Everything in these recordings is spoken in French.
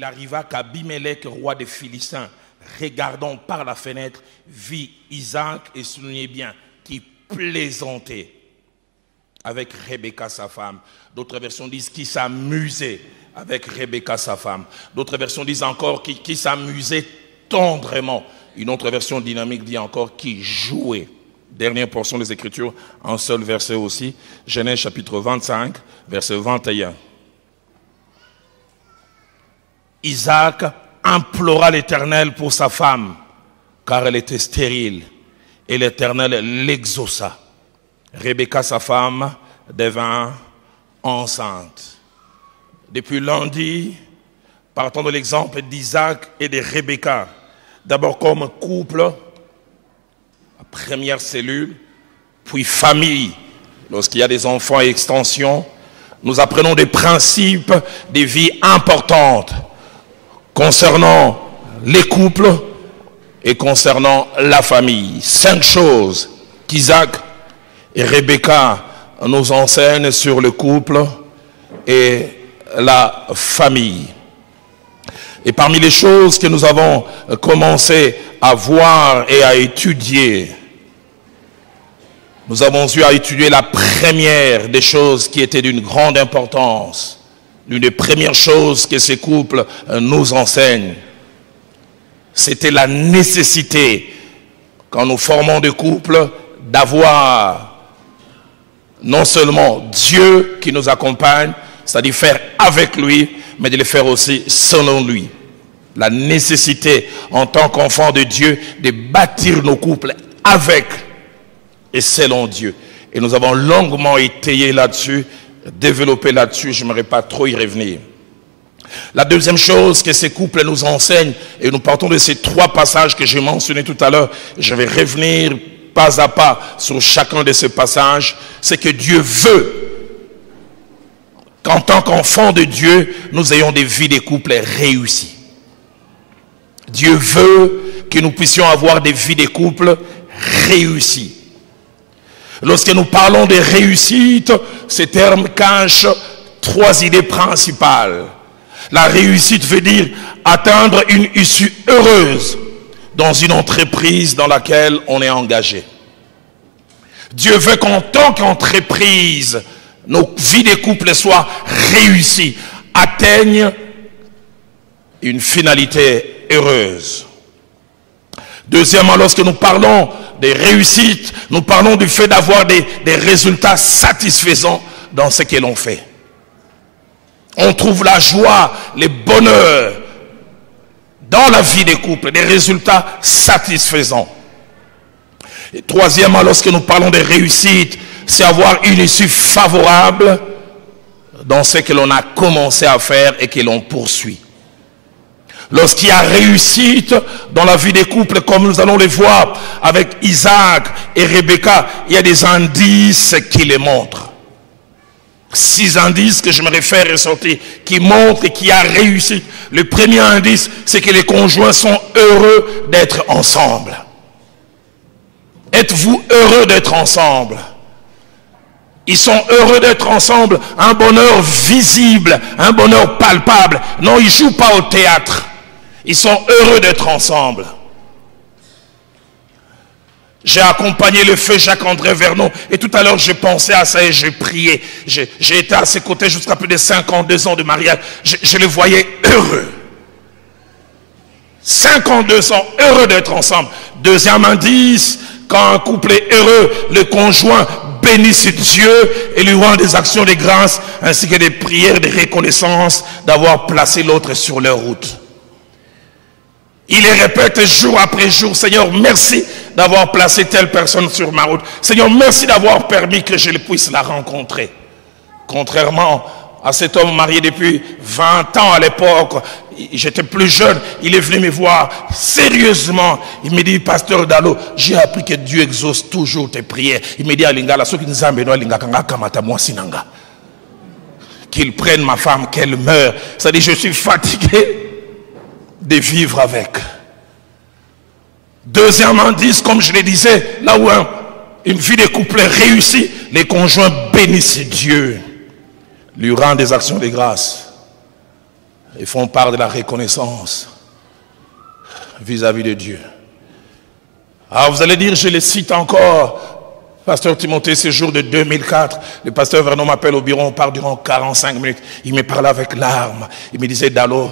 il arriva qu'Abimelech, roi des Philistins, regardant par la fenêtre, vit Isaac, et soulignez bien, qui plaisantait avec Rebecca sa femme. D'autres versions disent qui s'amusait avec Rebecca sa femme. D'autres versions disent encore qui s'amusait tendrement. Une autre version dynamique dit encore qui jouait. Dernière portion des Écritures, un seul verset aussi. Genèse chapitre 25, verset 21. Isaac implora l'Éternel pour sa femme, car elle était stérile, et l'Éternel l'exauça. Rebecca, sa femme, devint enceinte. Depuis lundi, partons de l'exemple d'Isaac et de Rebecca, d'abord comme couple, première cellule, puis famille. Lorsqu'il y a des enfants et extensions, nous apprenons des principes de vie importantes concernant les couples et concernant la famille. 5 choses qu'Isaac et Rebecca nous enseignent sur le couple et la famille. Et parmi les choses que nous avons commencé à voir et à étudier, nous avons eu à étudier la première des choses qui était d'une grande importance. L'une des premières choses que ces couples nous enseignent, c'était la nécessité, quand nous formons des couples, d'avoir non seulement Dieu qui nous accompagne, c'est-à-dire faire avec lui, mais de le faire aussi selon lui. La nécessité, en tant qu'enfant de Dieu, de bâtir nos couples avec et selon Dieu. Et nous avons longuement étayé là-dessus, développé là-dessus, je n'aimerais pas trop y revenir. La deuxième chose que ces couples nous enseignent, et nous partons de ces 3 passages que j'ai mentionnés tout à l'heure, je vais revenir pas à pas sur chacun de ces passages, c'est que Dieu veut qu'en tant qu'enfants de Dieu, nous ayons des vies de couples réussies. Dieu veut que nous puissions avoir des vies de couples réussies. Lorsque nous parlons de réussite, ces termes cachent 3 idées principales. La réussite veut dire atteindre une issue heureuse dans une entreprise dans laquelle on est engagé. Dieu veut qu'en tant qu'entreprise, nos vies de couple soient réussies, atteignent une finalité heureuse. Deuxièmement, lorsque nous parlons des réussites, nous parlons du fait d'avoir des résultats satisfaisants dans ce que l'on fait. On trouve la joie, le bonheur dans la vie des couples, des résultats satisfaisants. Et troisièmement, lorsque nous parlons de réussite, c'est avoir une issue favorable dans ce que l'on a commencé à faire et que l'on poursuit. Lorsqu'il y a réussite dans la vie des couples, comme nous allons les voir avec Isaac et Rebecca, il y a des indices qui les montrent. 6 indices que je me réfère ressortir, qui montrent qu'il y a réussite. Le premier indice, c'est que les conjoints sont heureux d'être ensemble. Êtes-vous heureux d'être ensemble? Ils sont heureux d'être ensemble, un bonheur visible, un bonheur palpable. Non, ils ne jouent pas au théâtre. Ils sont heureux d'être ensemble. J'ai accompagné le feu Jacques-André Vernon et tout à l'heure j'ai pensé à ça et j'ai prié. J'ai été à ses côtés jusqu'à plus de 52 ans de mariage. Je les voyais heureux. 52 ans, heureux d'être ensemble. Deuxième indice, quand un couple est heureux, le conjoint bénisse Dieu et lui rend des actions de grâce ainsi que des prières de reconnaissance d'avoir placé l'autre sur leur route. Il les répète jour après jour: Seigneur, merci d'avoir placé telle personne sur ma route. Seigneur, merci d'avoir permis que je puisse la rencontrer. Contrairement à cet homme marié depuis 20 ans à l'époque, j'étais plus jeune, il est venu me voir sérieusement. Il me dit: Pasteur Dalo, j'ai appris que Dieu exauce toujours tes prières. Il me dit: qu'il prenne ma femme, qu'elle meure. Ça dit, je suis fatigué de vivre avec. Deuxième indice, comme je le disais, là où une vie de couple réussie, les conjoints bénissent Dieu, lui rendent des actions de grâce. et font part de la reconnaissance vis-à-vis de Dieu. Alors vous allez dire, je les cite encore. Pasteur Timothée, ce jour de 2004, le pasteur Vernon m'appelle au bureau, on part durant 45 minutes. Il me parlait avec larmes. Il me disait, Dalo,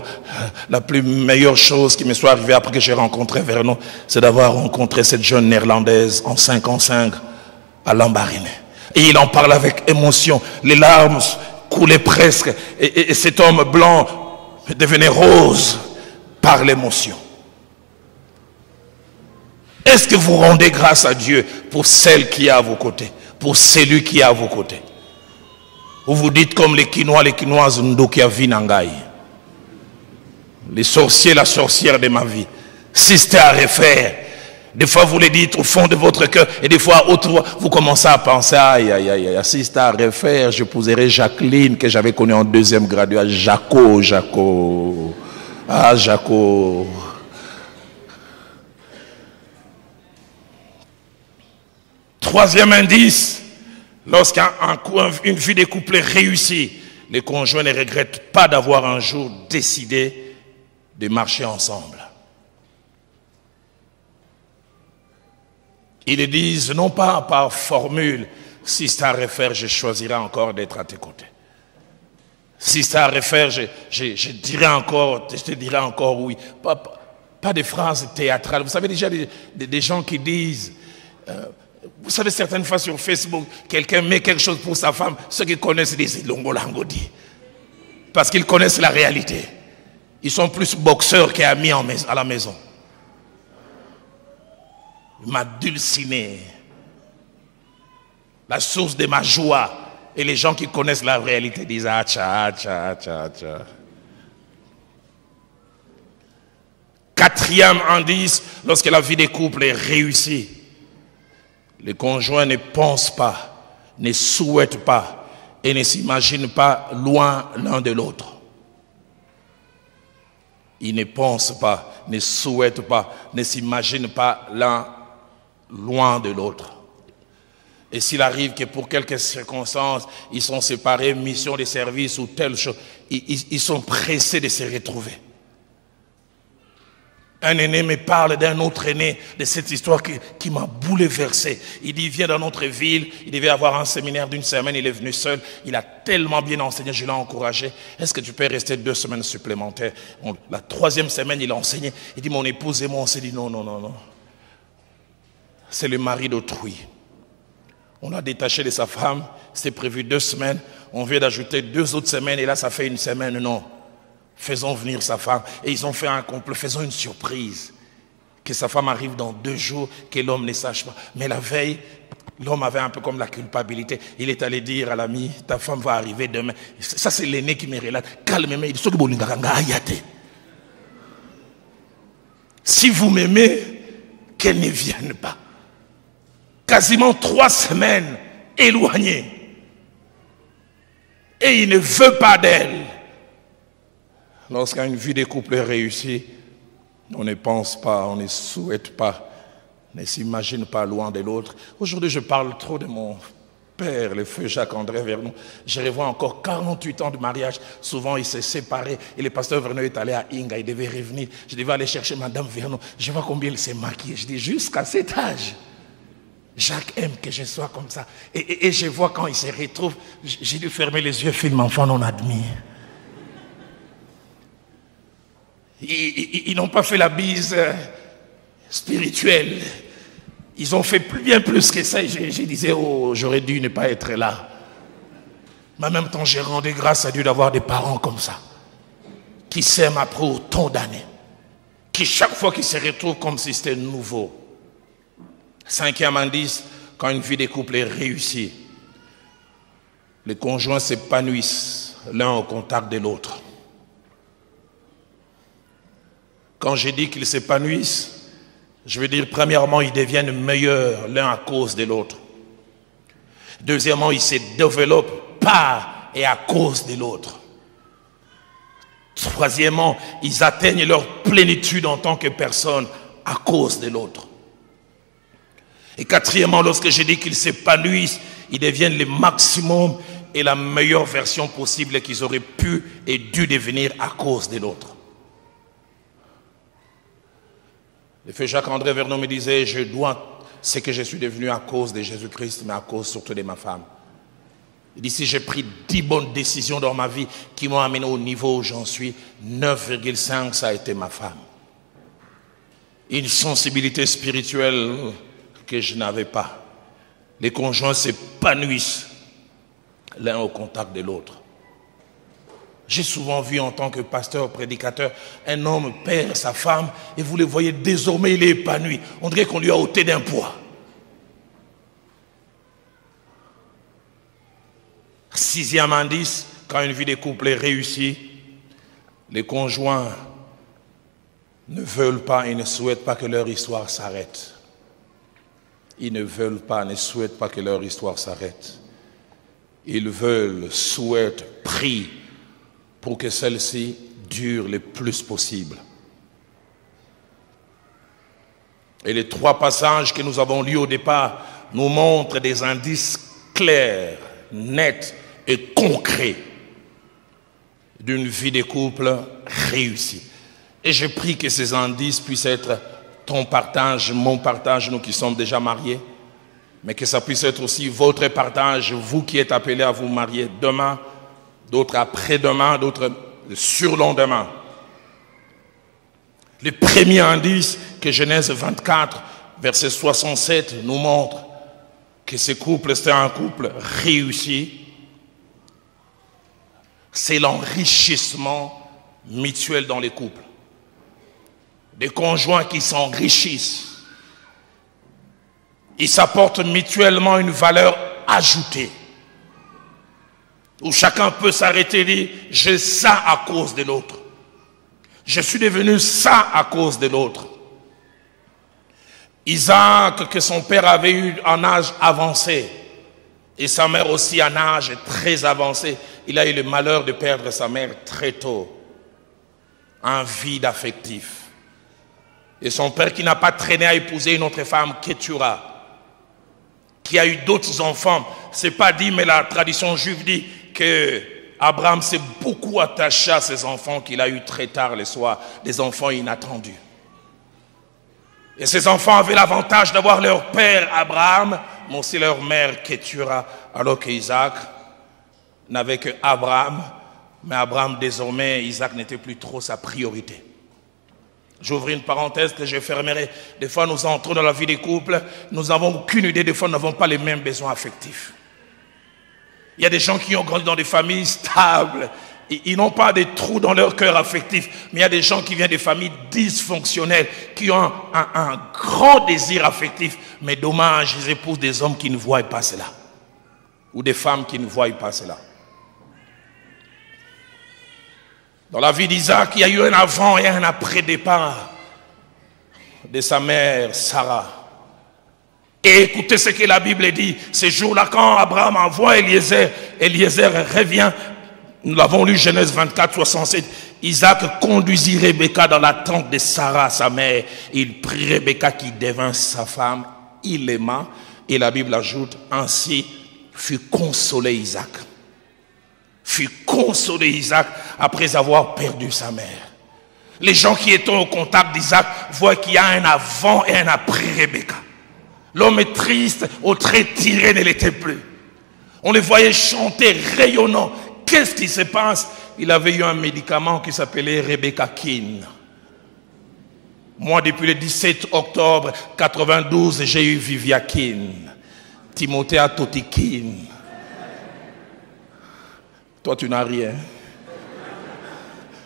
la plus meilleure chose qui me soit arrivée après que j'ai rencontré Vernon, c'est d'avoir rencontré cette jeune néerlandaise en 55 à Lambarine. Et il en parle avec émotion. Les larmes coulaient presque. Et cet homme blanc devenait rose par l'émotion. Est-ce que vous rendez grâce à Dieu pour celle qui est à vos côtés, pour celui qui est à vos côtés? Ou vous dites comme les Quinois, les Quinoises, Ndokia Vinangai, les sorciers, la sorcière de ma vie, si c'était à refaire, des fois vous le dites au fond de votre cœur, et des fois vous commencez à penser, aïe, aïe, aïe, si c'était à refaire, j'épouserais Jacqueline que j'avais connue en 2e graduat, Jaco, ah Jaco. Troisième indice, lorsqu'une vie de couple est réussie, les conjoints ne regrettent pas d'avoir un jour décidé de marcher ensemble. Ils disent, non pas par formule, si c'est à refaire, je choisirai encore d'être à tes côtés. Si c'est à refaire, je te dirai encore oui. Pas des phrases théâtrales. Vous savez déjà des gens qui disent... vous savez, certaines fois sur Facebook, quelqu'un met quelque chose pour sa femme, ceux qui connaissent disent Longolangodi. Parce qu'ils connaissent la réalité. Ils sont plus boxeurs qu'amis à la maison. Il m'a dulciné. La source de ma joie. Et les gens qui connaissent la réalité disent Acha. Quatrième indice, lorsque la vie des couples est réussie, les conjoints ne pensent pas, ne souhaitent pas et ne s'imaginent pas loin l'un de l'autre. Ils ne pensent pas, ne souhaitent pas, ne s'imaginent pas l'un loin de l'autre. Et s'il arrive que pour quelques circonstances, ils sont séparés, mission de service ou telle chose, ils sont pressés de se retrouver. Un aîné me parle d'un autre aîné, de cette histoire qui m'a bouleversé. Il dit, il vient dans notre ville, il devait avoir un séminaire d'1 semaine, il est venu seul, il a tellement bien enseigné, je l'ai encouragé. Est-ce que tu peux rester 2 semaines supplémentaires? La 3e semaine, il a enseigné. Il dit, mon épouse et moi, on s'est dit, non. C'est le mari d'autrui. On l'a détaché de sa femme, c'était prévu 2 semaines, on vient d'ajouter 2 autres semaines, et là, ça fait 1 semaine, non. Faisons venir sa femme. Et ils ont fait un complot, faisons une surprise. Que sa femme arrive dans 2 jours, que l'homme ne sache pas. Mais la veille, l'homme avait un peu comme la culpabilité. Il est allé dire à l'ami, ta femme va arriver demain. Ça, c'est l'aîné qui me relate. Calme-moi, il dit, si vous m'aimez, qu'elle ne vienne pas. Quasiment 3 semaines éloignées. Et il ne veut pas d'elle. Lorsqu'une vie de couple est réussie, on ne pense pas, on ne souhaite pas, ne s'imagine pas loin de l'autre. Aujourd'hui, je parle trop de mon père, le feu Jacques-André Vernon. Je revois encore 48 ans de mariage. Souvent, il s'est séparé et le pasteur Vernon est allé à Inga. Il devait revenir. Je devais aller chercher Madame Vernon. Je vois combien il s'est maquillé. Je dis, jusqu'à cet âge, Jacques aime que je sois comme ça. Et je vois quand il se retrouve, j'ai dû fermer les yeux, film enfant non admis. Ils n'ont pas fait la bise spirituelle. Ils ont fait bien plus que ça. Je disais, oh, j'aurais dû ne pas être là. Mais en même temps, j'ai rendu grâce à Dieu d'avoir des parents comme ça, qui s'aiment après autant d'années, qui chaque fois qu'ils se retrouvent comme si c'était nouveau. 5e indice, quand une vie de couple est réussie, les conjoints s'épanouissent l'un au contact de l'autre. Quand je dis qu'ils s'épanouissent, je veux dire, premièrement, ils deviennent meilleurs l'un à cause de l'autre. Deuxièmement, ils se développent par et à cause de l'autre. Troisièmement, ils atteignent leur plénitude en tant que personne à cause de l'autre. Et quatrièmement, lorsque je dis qu'ils s'épanouissent, ils deviennent le maximum est la meilleure version possible qu'ils auraient pu et dû devenir à cause de l'autre. Le feu Jacques-André Vernon me disait, je dois ce que je suis devenu à cause de Jésus-Christ, mais à cause surtout de ma femme. Il dit, si j'ai pris 10 bonnes décisions dans ma vie qui m'ont amené au niveau où j'en suis, 9,5, ça a été ma femme. Une sensibilité spirituelle que je n'avais pas. Les conjoints s'épanouissent l'un au contact de l'autre. J'ai souvent vu en tant que pasteur, prédicateur, un homme perd sa femme et vous le voyez désormais, il est épanoui. On dirait qu'on lui a ôté d'un poids. 6e indice, quand une vie de couple est réussie, les conjoints ne veulent pas et ne souhaitent pas que leur histoire s'arrête. Ils ne veulent pas, ne souhaitent pas que leur histoire s'arrête. Ils veulent, souhaitent, prient pour que celle-ci dure le plus possible. Et les 3 passages que nous avons lus au départ nous montrent des indices clairs, nets et concrets d'une vie de couple réussie. Et je prie que ces indices puissent être ton partage, mon partage, nous qui sommes déjà mariés, mais que ça puisse être aussi votre partage, vous qui êtes appelés à vous marier demain, d'autres après-demain, d'autres le surlendemain. Le premier indice que Genèse 24, verset 67 nous montre que ce couple, c'est un couple réussi, c'est l'enrichissement mutuel dans les couples. Des conjoints qui s'enrichissent. Ils s'apportent mutuellement une valeur ajoutée. Où chacun peut s'arrêter et dire, j'ai ça à cause de l'autre. Je suis devenu ça à cause de l'autre. Isaac, que son père avait eu en âge avancé, et sa mère aussi en âge très avancé, il a eu le malheur de perdre sa mère très tôt. Un vide affectif. Et son père qui n'a pas traîné à épouser une autre femme, Kétura, qui a eu d'autres enfants. C'est pas dit, mais la tradition juive dit que Abraham s'est beaucoup attaché à ses enfants qu'il a eu très tard le soir, des enfants inattendus. Et ces enfants avaient l'avantage d'avoir leur père Abraham, mais aussi leur mère Kétura, alors qu'Isaac n'avait que Abraham, mais Abraham désormais, Isaac n'était plus trop sa priorité. J'ouvre une parenthèse que je fermerai. Des fois, nous entrons dans la vie des couples, nous n'avons aucune idée, des fois, nous n'avons pas les mêmes besoins affectifs. Il y a des gens qui ont grandi dans des familles stables. Ils n'ont pas de trous dans leur cœur affectif. Mais il y a des gens qui viennent des familles dysfonctionnelles, qui ont un grand désir affectif. Mais dommage, ils épousent des hommes qui ne voient pas cela. Ou des femmes qui ne voient pas cela. Dans la vie d'Isaac, il y a eu un avant et un après départ de sa mère Sarah. Et écoutez ce que la Bible dit. Ce jour-là, quand Abraham envoie Eliezer, Eliezer revient. Nous l'avons lu, Genèse 24, 67. Isaac conduisit Rebecca dans la tente de Sarah, sa mère. Il prit Rebecca qui devint sa femme. Il l'aima. Et la Bible ajoute, ainsi fut consolé Isaac. Fut consolé Isaac après avoir perdu sa mère. Les gens qui étaient au contact d'Isaac voient qu'il y a un avant et un après Rebecca. L'homme est triste, au trait tiré ne l'était plus. On les voyait chanter, rayonnant. Qu'est-ce qui se passe? Il avait eu un médicament qui s'appelait Rebecca Kin. Moi, depuis le 17 octobre 92, j'ai eu Viviakin, Timothée Totikin. Toi, tu n'as rien.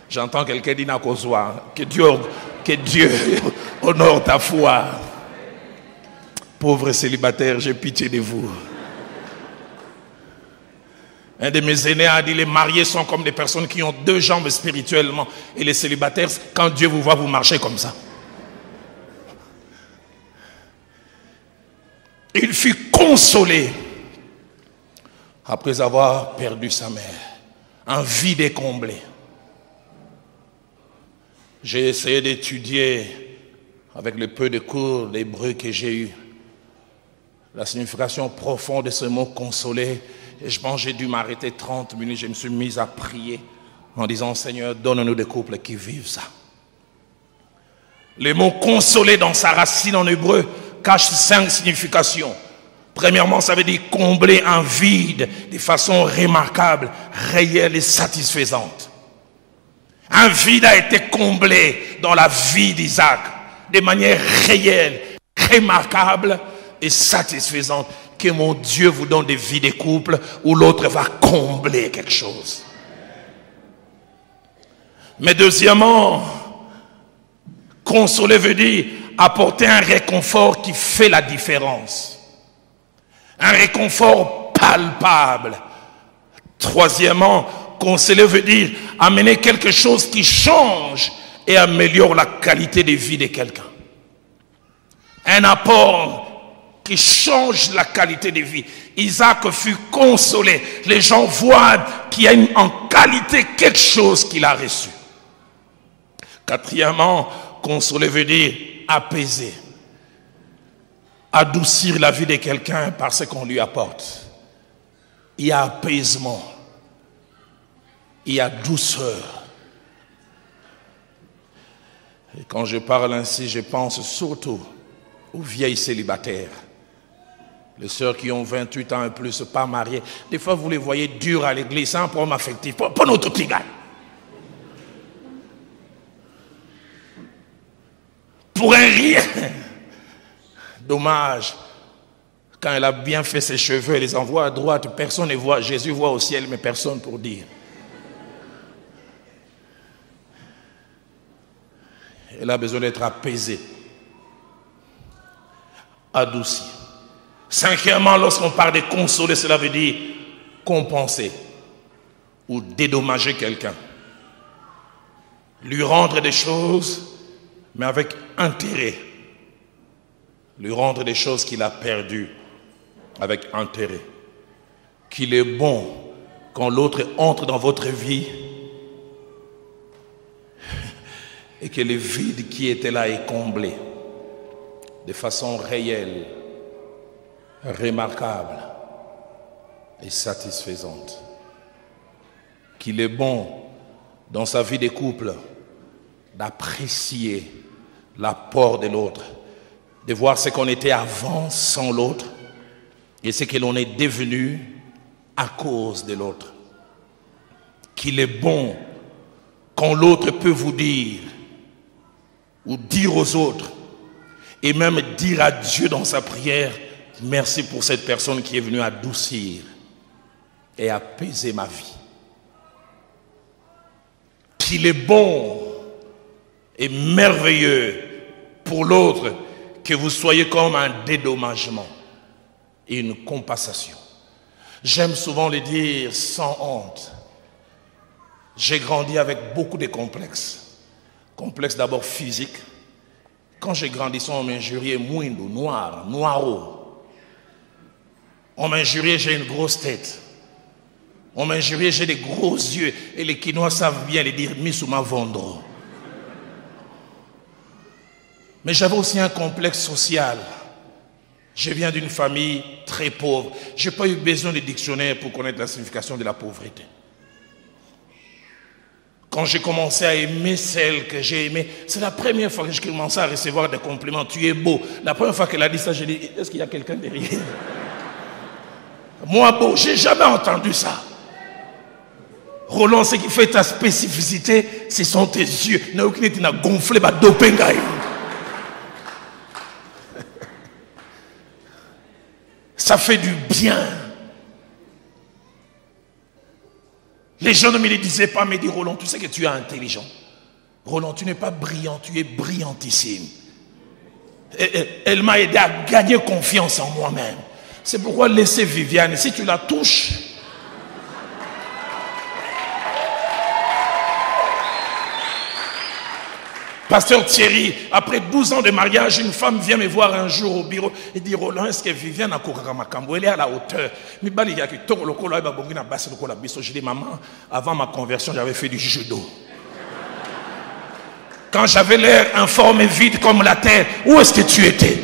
J'entends quelqu'un dire Nakozwa. Que Dieu honore ta foi. Pauvres célibataires, j'ai pitié de vous. Un de mes aînés a dit, les mariés sont comme des personnes qui ont 2 jambes spirituellement. Et les célibataires, quand Dieu vous voit, vous marchez comme ça. Il fut consolé après avoir perdu sa mère. Un vide comblé. J'ai essayé d'étudier avec le peu de cours d'hébreu que j'ai eu la signification profonde de ce mot consoler. Et je pense que j'ai dû m'arrêter 30 minutes. Je me suis mis à prier en disant, Seigneur, donne-nous des couples qui vivent ça. Le mot consoler dans sa racine en hébreu cache 5 significations. Premièrement, ça veut dire combler un vide de façon remarquable, réelle et satisfaisante. Un vide a été comblé dans la vie d'Isaac de manière réelle, remarquable et satisfaisante. Que mon Dieu vous donne des vies de couple où l'autre va combler quelque chose. Mais deuxièmement, consoler veut dire apporter un réconfort qui fait la différence. Un réconfort palpable. Troisièmement, consoler veut dire amener quelque chose qui change et améliore la qualité de vie de quelqu'un. Un apport qui change la qualité de vie. Isaac fut consolé. Les gens voient qu'il y a en qualité quelque chose qu'il a reçu. Quatrièmement, consoler veut dire apaiser. Adoucir la vie de quelqu'un par ce qu'on lui apporte. Il y a apaisement. Il y a douceur. Et quand je parle ainsi, je pense surtout aux vieilles célibataires. Les sœurs qui ont 28 ans et plus, pas mariées. Des fois, vous les voyez dures à l'église, c'est un problème affectif. Pas notre tigane. Pour un rien. Dommage. Quand elle a bien fait ses cheveux, elle les envoie à droite. Personne ne voit. Jésus voit au ciel, mais personne pour dire. Elle a besoin d'être apaisée. Adoucie. Cinquièmement, lorsqu'on parle de consoler, cela veut dire compenser ou dédommager quelqu'un. Lui rendre des choses, mais avec intérêt. Lui rendre des choses qu'il a perdues avec intérêt. Qu'il est bon quand l'autre entre dans votre vie et que le vide qui était là est comblé de façon réelle, remarquable et satisfaisante. Qu'il est bon dans sa vie de couple d'apprécier l'apport de l'autre, de voir ce qu'on était avant sans l'autre et ce que l'on est devenu à cause de l'autre. Qu'il est bon quand l'autre peut vous dire ou dire aux autres et même dire à Dieu dans sa prière, merci pour cette personne qui est venue adoucir et apaiser ma vie. Qu'il est bon et merveilleux pour l'autre que vous soyez comme un dédommagement et une compensation. J'aime souvent le dire sans honte. J'ai grandi avec beaucoup de complexes. Complexes d'abord physiques. Quand j'ai grandi, on m'injuriait mouindou, noir, noiro. On m'injuriait, j'ai une grosse tête. On m'injuriait, j'ai des gros yeux. Et les Quinois savent bien les dire, Misuma Vondro. Mais j'avais aussi un complexe social. Je viens d'une famille très pauvre. Je n'ai pas eu besoin de dictionnaire pour connaître la signification de la pauvreté. Quand j'ai commencé à aimer celle que j'ai aimée, c'est la première fois que j'ai commencé à recevoir des compliments. Tu es beau. La première fois qu'elle a dit ça, j'ai dit, est-ce qu'il y a quelqu'un derrière? Moi, beau, j'ai jamais entendu ça. Roland, ce qui fait ta spécificité, ce sont tes yeux. Tu n'as gonflé, bah, dopengaï. Ça fait du bien. Les gens ne me le disaient pas, mais disent, Roland, tu sais que tu es intelligent. Roland, tu n'es pas brillant, tu es brillantissime. Elle m'a aidé à gagner confiance en moi-même. C'est pourquoi laisser Viviane, si tu la touches, Pasteur Thierry, après 12 ans de mariage, une femme vient me voir un jour au bureau et dit, Roland, est-ce que Viviane a Kokakamakambo? Elle est à la hauteur. Je dis, maman, avant ma conversion, j'avais fait du judo. Quand j'avais l'air informe et vide comme la terre, où est-ce que tu étais?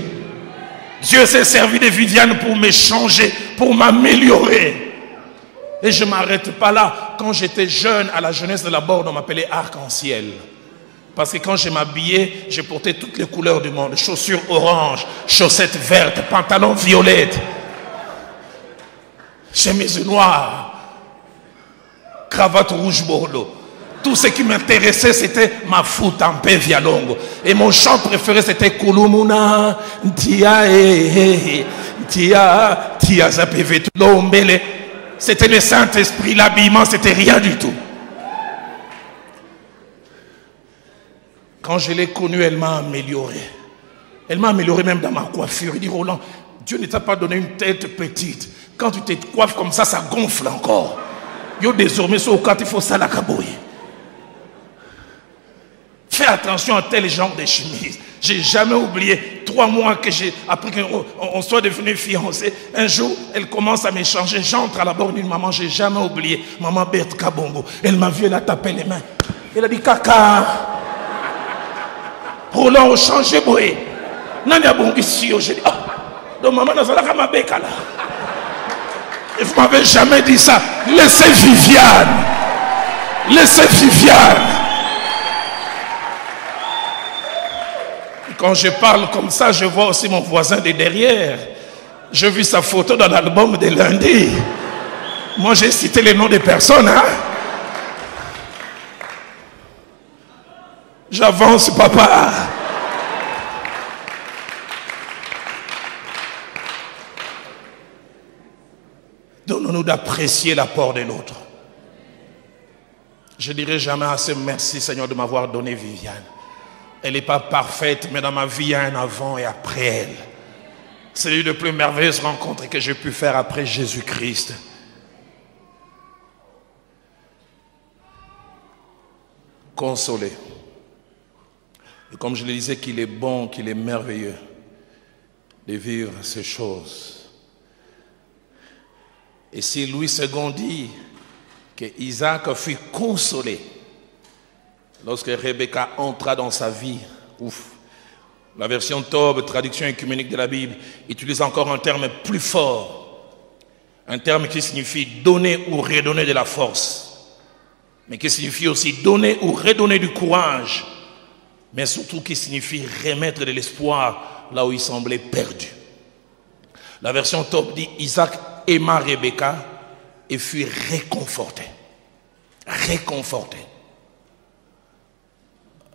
Dieu s'est servi de Viviane pour me changer, pour m'améliorer. Et je ne m'arrête pas là. Quand j'étais jeune, à la jeunesse de la Borde, on m'appelait arc-en-ciel. Parce que quand je m'habillais, je portais toutes les couleurs du monde. Chaussures orange, chaussettes vertes, pantalons violettes, chemise noire, cravate rouge bordeaux. Tout ce qui m'intéressait, c'était ma foute en paix via longo. Et mon chant préféré, c'était Kulumuna, Tia, Tia, Tia, Zapévé, Lombele. C'était le Saint-Esprit, l'habillement, c'était rien du tout. Quand je l'ai connue, elle m'a amélioré. Elle m'a amélioré même dans ma coiffure. Il dit, Roland, Dieu ne t'a pas donné une tête petite. Quand tu te coiffes comme ça gonfle encore. Yo, désormais, sur quand il faut ça la cabouille. Fais attention à tel genre de chemise. J'ai jamais oublié, 3 mois que j'ai appris qu'on soit devenu fiancés. Un jour, elle commence à m'échanger. J'entre à la borne d'une maman, j'ai jamais oublié. Maman Berthe Kabongo. Elle m'a vu, elle a tapé les mains. Elle a dit, Kaka, Roland, on change, boy. Nanya bongi si, j'ai dit, oh, donc maman, n'a pas ma béka là. Et vous m'avez jamais dit ça. Laissez Viviane. Laissez Viviane. Quand je parle comme ça, je vois aussi mon voisin de derrière. J'ai vu sa photo dans l'album de lundi. Moi, j'ai cité les noms des personnes. Hein? J'avance, papa. Donnons-nous d'apprécier l'apport de l'autre. Je ne dirai jamais assez merci, Seigneur, de m'avoir donné Viviane. Elle n'est pas parfaite, mais dans ma vie, il y a un avant et après elle. C'est l'une des plus merveilleuses rencontres que j'ai pu faire après Jésus-Christ. Consoler. Et comme je le disais, qu'il est bon, qu'il est merveilleux de vivre ces choses. Et si Louis II dit que Isaac fut consolé lorsque Rebecca entra dans sa vie, ouf, la version Tob, traduction œcuménique de la Bible, utilise encore un terme plus fort, un terme qui signifie donner ou redonner de la force, mais qui signifie aussi donner ou redonner du courage, mais surtout qui signifie remettre de l'espoir là où il semblait perdu. La version Tob dit Isaac aima Rebecca et fut réconforté. Réconforté.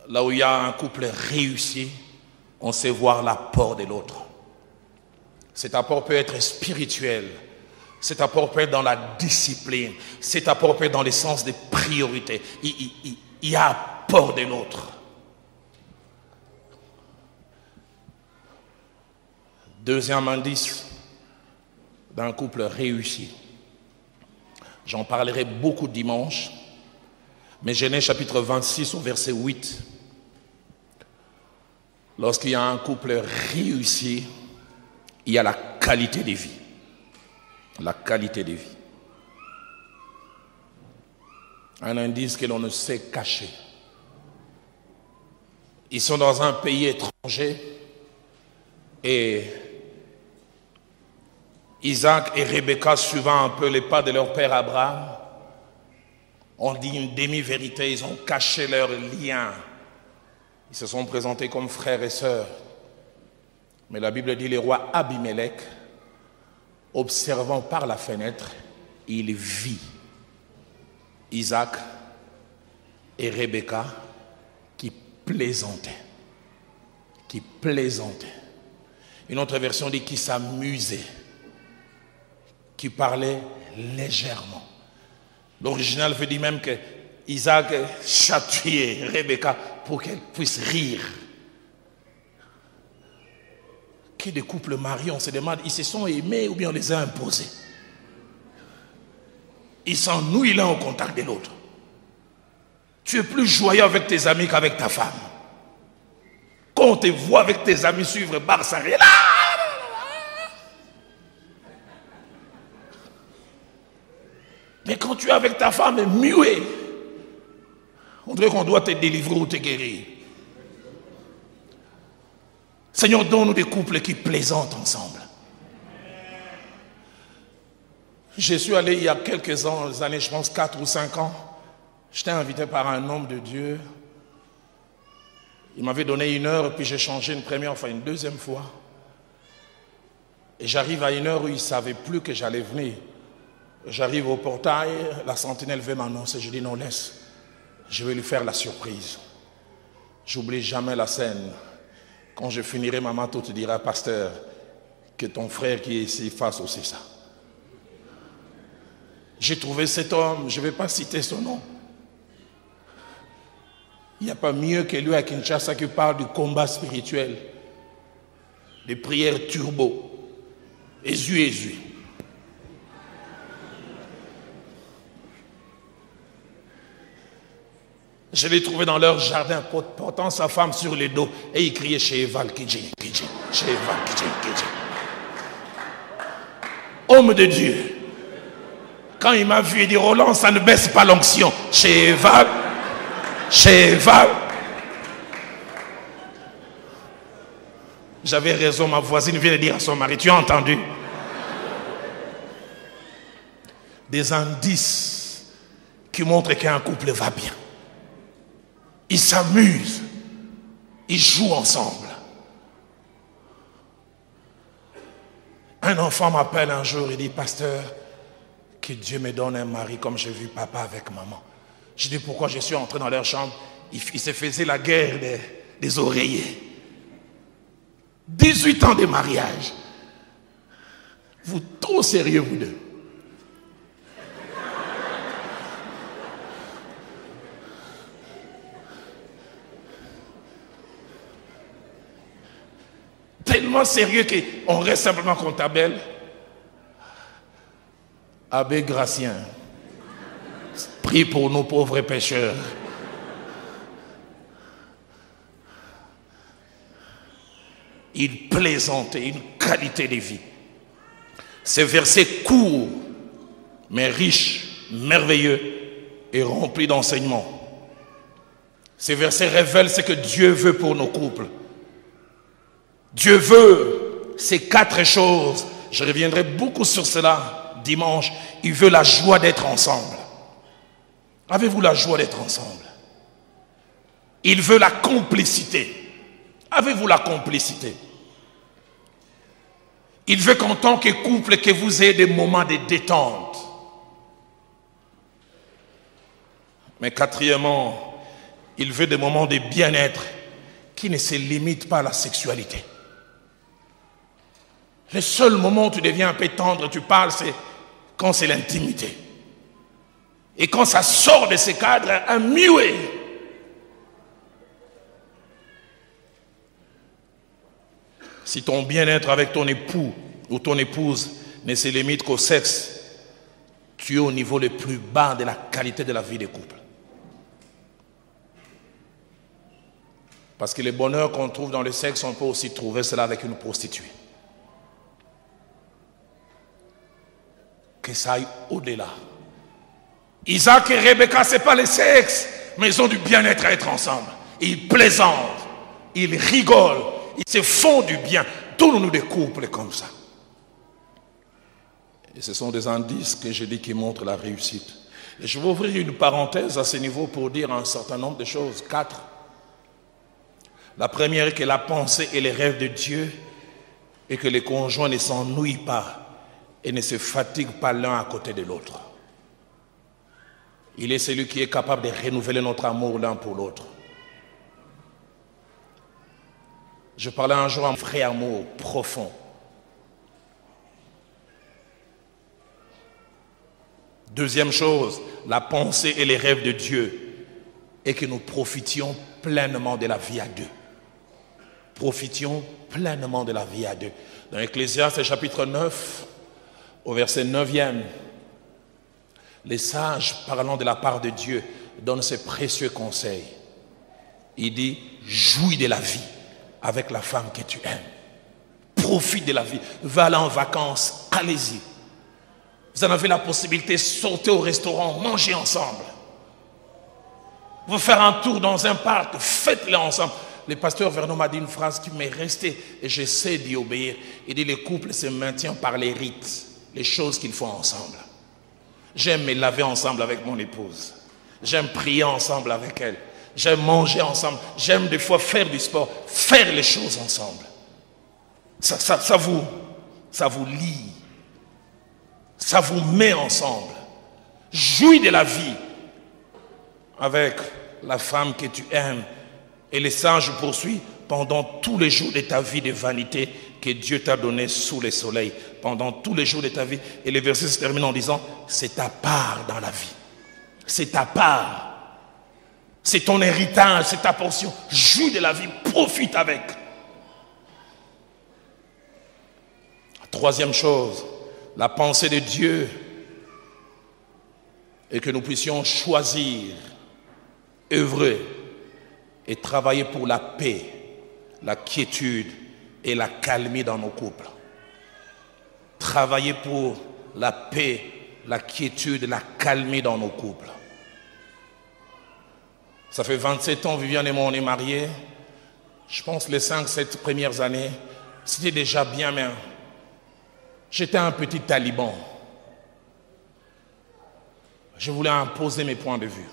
Là où il y a un couple réussi, on sait voir l'apport de l'autre. Cet apport peut être spirituel. Cet apport peut être dans la discipline. Cet apport peut être dans le sens des priorités. Il y a apport de l'autre. Deuxième indice d'un couple réussi. J'en parlerai beaucoup dimanche. Mais Genèse chapitre 26 au verset 8. Lorsqu'il y a un couple réussi, il y a la qualité de vie. La qualité de vie. Un indice que l'on ne sait cacher. Ils sont dans un pays étranger et Isaac et Rebecca, suivant un peu les pas de leur père Abraham, ont dit une demi-vérité, ils ont caché leur lien. Ils se sont présentés comme frères et sœurs. Mais la Bible dit, le roi Abimelech, observant par la fenêtre, il vit Isaac et Rebecca qui plaisantaient. Qui plaisantaient. Une autre version dit qui s'amusaient, qui parlaient légèrement. L'original veut dire même que Isaac chatouillait Rebecca pour qu'elle puisse rire. Qui des couples mariés, on se demande, ils se sont aimés ou bien on les a imposés? Ils s'ennuient l'un au contact de l'autre. Tu es plus joyeux avec tes amis qu'avec ta femme. Quand on te voit avec tes amis suivre Barça, mais quand tu es avec ta femme muet, on dirait qu'on doit te délivrer ou te guérir. Seigneur, donne-nous des couples qui plaisantent ensemble. Je suis allé il y a quelques années, je pense 4 ou 5 ans. J'étais invité par un homme de Dieu. Il m'avait donné 1 heure, puis j'ai changé une première fois, une deuxième fois. Et j'arrive à 1 heure où il ne savait plus que j'allais venir. J'arrive au portail, la sentinelle veut m'annoncer. Je dis non, laisse. Je vais lui faire la surprise. J'oublie jamais la scène. Quand je finirai, maman, tout te dira, pasteur, que ton frère qui est ici fasse aussi ça. J'ai trouvé cet homme, je ne vais pas citer son nom. Il n'y a pas mieux que lui à Kinshasa qui parle du combat spirituel, des prières turbo, Jésus. Je l'ai trouvé dans leur jardin, portant sa femme sur le dos, et il criait Cheval Kidji, Kidji, Cheval Kidji, Kidji. Homme de Dieu. Quand il m'a vu, il dit Roland, ça ne baisse pas l'onction. Cheval. Cheval. J'avais raison, ma voisine vient de dire à son mari, tu as entendu? Des indices qui montrent qu'un couple va bien. Ils s'amusent, ils jouent ensemble. Un enfant m'appelle un jour et dit, pasteur, que Dieu me donne un mari comme j'ai vu papa avec maman. Je dis, pourquoi? Je suis entré dans leur chambre, ils se faisaient la guerre des oreillers. 18 ans de mariage. Vous trop sérieux, vous deux. Tellement sérieux qu'on reste simplement comptable. Abbé Gratien, prie pour nos pauvres pécheurs. Il plaisantait, une qualité de vie. Ces versets courts, mais riches, merveilleux et remplis d'enseignements. Ces versets révèlent ce que Dieu veut pour nos couples. Dieu veut ces 4 choses. Je reviendrai beaucoup sur cela dimanche. Il veut la joie d'être ensemble. Avez-vous la joie d'être ensemble? Il veut la complicité. Avez-vous la complicité? Il veut qu'en tant que couple, que vous ayez des moments de détente. Mais quatrièmement, il veut des moments de bien-être qui ne se limitent pas à la sexualité. Le seul moment où tu deviens un peu tendre, tu parles, c'est quand c'est l'intimité. Et quand ça sort de ces cadres, un muet. Si ton bien-être avec ton époux ou ton épouse ne se limite qu'au sexe, tu es au niveau le plus bas de la qualité de la vie des couples. Parce que le bonheur qu'on trouve dans le sexe, on peut aussi trouver cela avec une prostituée. Que ça aille au-delà. Isaac et Rebecca, ce n'est pas le sexe, mais ils ont du bien-être à être ensemble. Ils plaisantent, ils rigolent, ils se font du bien. Donnons-nous des couples comme ça. Et ce sont des indices que je dis qui montrent la réussite. Et je vais ouvrir une parenthèse à ce niveau pour dire un certain nombre de choses. 4. La première est que la pensée et les rêves de Dieu et que les conjoints ne s'ennuient pas et ne se fatiguent pas l'un à côté de l'autre. Il est celui qui est capable de renouveler notre amour l'un pour l'autre. Je parlais un jour d'un vrai amour profond. Deuxième chose, la pensée et les rêves de Dieu est que nous profitions pleinement de la vie à deux. Profitions pleinement de la vie à deux. Dans Ecclésiaste chapitre 9, au verset 9e, les sages, parlant de la part de Dieu, donnent ces précieux conseils. Il dit, jouis de la vie avec la femme que tu aimes. Profite de la vie. Va aller en vacances, allez-y. Vous en avez la possibilité, sortez au restaurant, mangez ensemble. Vous faire un tour dans un parc, faites-le ensemble. Le pasteur Vernon m'a dit une phrase qui m'est restée et j'essaie d'y obéir. Il dit, le couple se maintient par les rites. les choses qu'il faut ensemble. J'aime me laver ensemble avec mon épouse. J'aime prier ensemble avec elle. J'aime manger ensemble. J'aime des fois faire du sport. Faire les choses ensemble. Ça vous lie. Ça vous met ensemble. Jouis de la vie avec la femme que tu aimes. Et les sages poursuivent pendant tous les jours de ta vie de vanité que Dieu t'a donné sous le soleil. Pendant tous les jours de ta vie. Et le verset se termine en disant, c'est ta part dans la vie. C'est ta part. C'est ton héritage, c'est ta portion. Jouis de la vie, profite avec. Troisième chose, la pensée de Dieu est que nous puissions choisir, œuvrer et travailler pour la paix, la quiétude et la calmie dans nos couples. Travailler pour la paix, la quiétude et la calmie dans nos couples. Ça fait 27 ans, Viviane et moi, on est mariés. Je pense les 5-7 premières années, c'était déjà bien, mais j'étais un petit taliban. Je voulais imposer mes points de vue.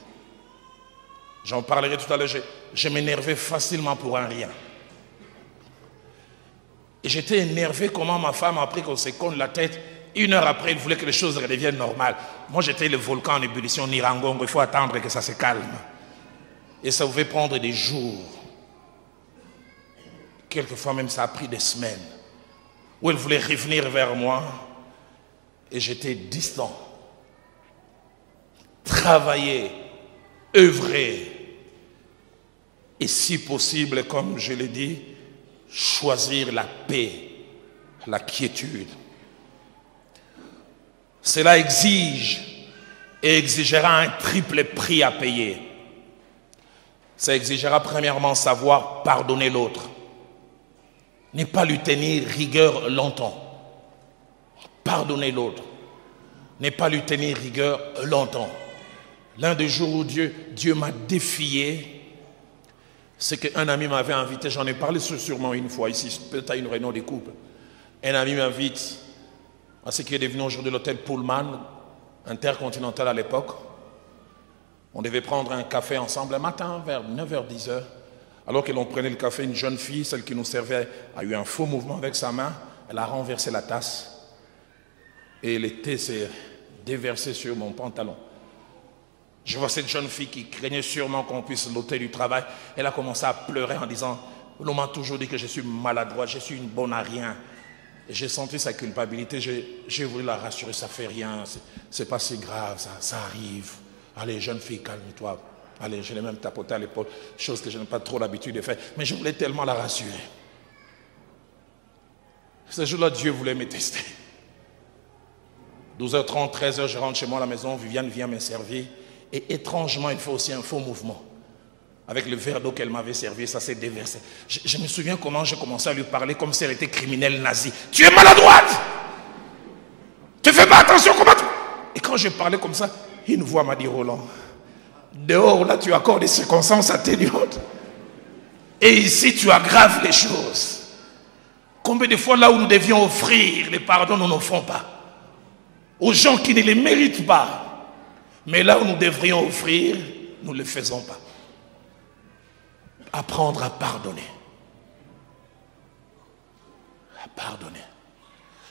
J'en parlerai tout à l'heure, je m'énervais facilement pour un rien. Et j'étais énervé comment ma femme a pris qu'on se cogne la tête. 1 heure après, elle voulait que les choses redeviennent normales. Moi, j'étais le volcan en ébullition, Nirangongo, il faut attendre que ça se calme. Et ça pouvait prendre des jours. Quelquefois même, ça a pris des semaines. Où elle voulait revenir vers moi. Et j'étais distant. Travailler, œuvrer. Et si possible, comme je l'ai dit, choisir la paix, la quiétude. Cela exige et exigera un triple prix à payer. Ça exigera premièrement savoir pardonner l'autre. Ne pas lui tenir rigueur longtemps. Pardonner l'autre. Ne pas lui tenir rigueur longtemps. L'un des jours où Dieu m'a défié, c'est qu'un ami m'avait invité, j'en ai parlé sûrement une fois ici, peut-être à une réunion des couples. Un ami m'invite à ce qui est devenu aujourd'hui l'hôtel Pullman, intercontinental à l'époque. On devait prendre un café ensemble le matin vers 9h, 10h. Alors que l'on prenait le café, une jeune fille, celle qui nous servait, a eu un faux mouvement avec sa main. Elle a renversé la tasse. Et le thé s'est déversé sur mon pantalon. Je vois cette jeune fille qui craignait sûrement qu'on puisse l'ôter du travail. Elle a commencé à pleurer en disant, l'on m'a toujours dit que je suis maladroit, je suis une bonne à rien. J'ai senti sa culpabilité, j'ai voulu la rassurer, ça fait rien, c'est pas si grave, ça arrive. Allez, jeune fille, calme-toi. Allez, je l'ai même tapoté à l'épaule, chose que je n'ai pas trop l'habitude de faire. Mais je voulais tellement la rassurer. Ce jour-là, Dieu voulait me tester. 12h30, 13h, je rentre chez moi à la maison, Viviane vient me servir. Et étrangement, il fait aussi un faux mouvement. Avec le verre d'eau qu'elle m'avait servi, ça s'est déversé. Je me souviens comment j'ai commencé à lui parler comme si elle était criminelle nazie. Tu es maladroite! Tu fais pas attention, comment tu... Et quand je parlais comme ça, une voix m'a dit, Roland, dehors là tu accordes des circonstances atténuantes. Et ici tu aggraves les choses. Combien de fois là où nous devions offrir les pardons, nous n'offrons pas. Aux gens qui ne les méritent pas. Mais là où nous devrions offrir, nous ne le faisons pas. Apprendre à pardonner. À pardonner.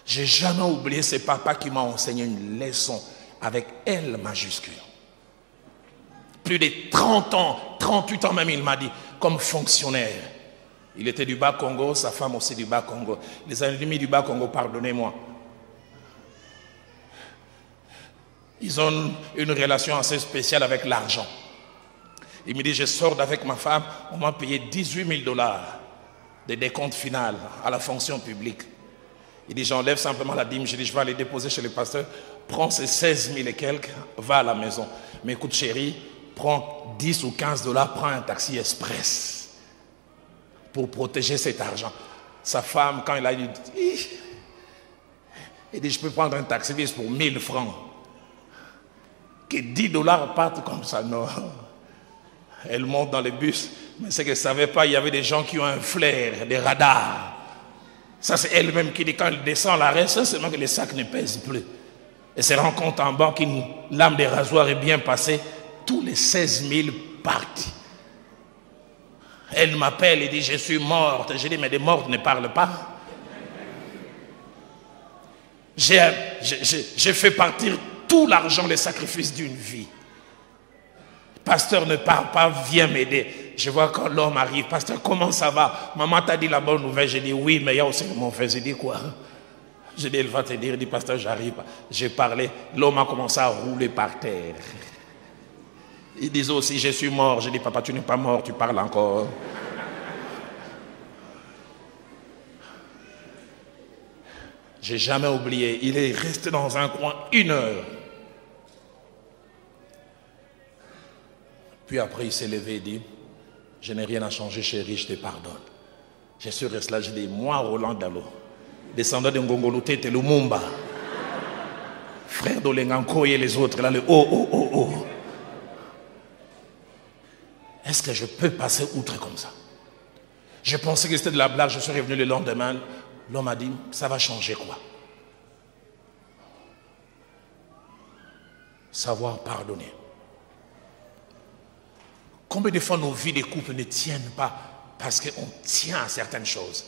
J'ai jamais oublié ce papa qui m'a enseigné une leçon avec L majuscule. Plus de 30 ans, 38 ans même, il m'a dit, comme fonctionnaire. Il était du Bas-Congo, sa femme aussi du Bas-Congo. Les ennemis du Bas-Congo, pardonnez-moi. Ils ont une relation assez spéciale avec l'argent. Il me dit, je sors avec ma femme, on m'a payé 18 000 $ de décompte final à la fonction publique. Il dit, j'enlève simplement la dîme. Je dis, je vais aller déposer chez le pasteur. Prends ces 16 000 et quelques, va à la maison. Mais écoute chérie, prends 10 ou 15 $, prends un taxi express pour protéger cet argent. Sa femme, quand il a dit, il dit, je peux prendre un taxi pour 1000 francs. Que 10 $ partent comme ça, non. Elle monte dans le bus, mais c'est qu'elle ne savait pas, il y avait des gens qui ont un flair, des radars. Ça, c'est elle-même qui dit quand elle descend la reste, c'est seulement que les sacs ne pèsent plus. Elle se rend compte en bas qu'une lame de rasoir est bien passée. Tous les 16 000 partis. Elle m'appelle et dit, je suis morte. Je dis, mais des mortes ne parlent pas. J'ai fait partir tout l'argent, les sacrifices d'une vie. Pasteur, ne parle pas, viens m'aider. Je vois quand l'homme arrive, pasteur, comment ça va? Maman t'a dit la bonne nouvelle. J'ai dit oui, mais il y a aussi mon frère. J'ai dit quoi? J'ai dit, elle va te dire. Il dit, pasteur, j'arrive. J'ai parlé. L'homme a commencé à rouler par terre. Il disait aussi, je suis mort. J'ai dit, papa, tu n'es pas mort, tu parles encore. J'ai jamais oublié. Il est resté dans un coin 1 heure. Puis après, il s'est levé et dit, je n'ai rien à changer, chérie, je te pardonne. Je suis resté là, j'ai dit, moi, Roland Dalo, descendant de Ngongoloté, t'es Lumumba, frère d'Olenganko et les autres, là, le oh. Est-ce que je peux passer outre comme ça? Je pensais que c'était de la blague, je suis revenu le lendemain. L'homme a dit, ça va changer quoi? Savoir pardonner. Combien de fois nos vies de couple ne tiennent pas parce qu'on tient à certaines choses?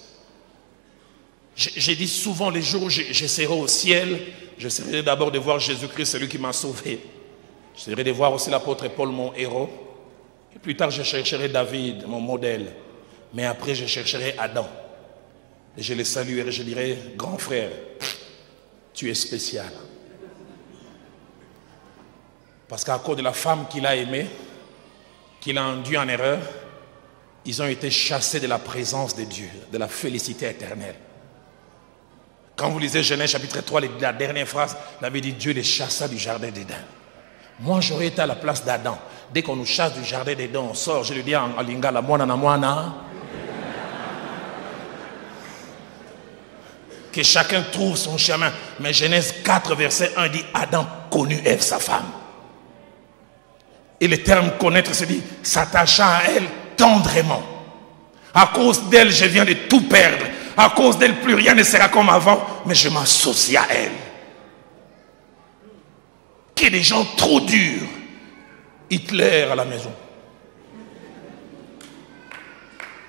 J'ai dit souvent, les jours où je serai au ciel, j'essaierai d'abord de voir Jésus-Christ, celui qui m'a sauvé. J'essaierai de voir aussi l'apôtre Paul, mon héros. Et plus tard, je chercherai David, mon modèle. Mais après, je chercherai Adam. Et je le saluerai et je dirai, grand frère, tu es spécial. Parce qu'à cause de la femme qu'il a aimée, qu'il a induit en erreur, ils ont été chassés de la présence de Dieu, de la félicité éternelle. Quand vous lisez Genèse chapitre 3, la dernière phrase, il avait dit Dieu les chassa du jardin d'Éden. Moi, j'aurais été à la place d'Adam. Dès qu'on nous chasse du jardin d'Éden, on sort, je lui dis en lingala, moana. Que chacun trouve son chemin. Mais Genèse 4, verset 1 dit Adam connut Ève, sa femme. Et le terme connaître se dit s'attachant à elle tendrement. À cause d'elle, je viens de tout perdre. À cause d'elle, plus rien ne sera comme avant, mais je m'associe à elle. Qu'il y ait des gens trop durs. Hitler à la maison.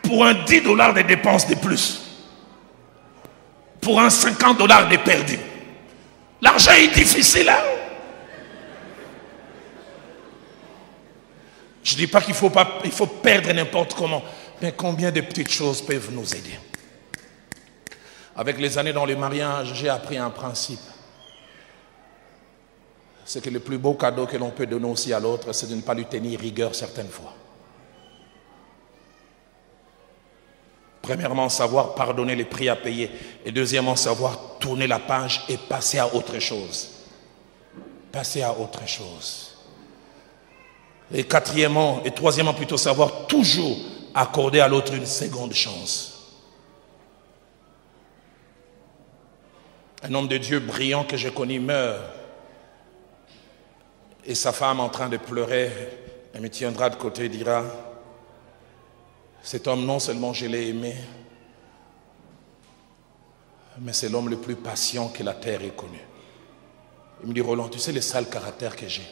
Pour un 10 $ de dépenses de plus. Pour un 50 $ de perdu. L'argent est difficile, hein? Je ne dis pas qu'il faut perdre n'importe comment, mais combien de petites choses peuvent nous aider? Avec les années dans le mariage, j'ai appris un principe. C'est que le plus beau cadeau que l'on peut donner aussi à l'autre, c'est de ne pas lui tenir rigueur certaines fois. Premièrement, savoir pardonner les prix à payer. Et deuxièmement, savoir tourner la page et passer à autre chose. Passer à autre chose. Et quatrièmement, et troisièmement plutôt, savoir toujours accorder à l'autre une seconde chance. Un homme de Dieu brillant que j'ai connu meurt. Et sa femme en train de pleurer, elle me tiendra de côté et dira, cet homme non seulement je l'ai aimé, mais c'est l'homme le plus patient que la terre ait connu. Il me dit, Roland, tu sais le sale caractère que j'ai.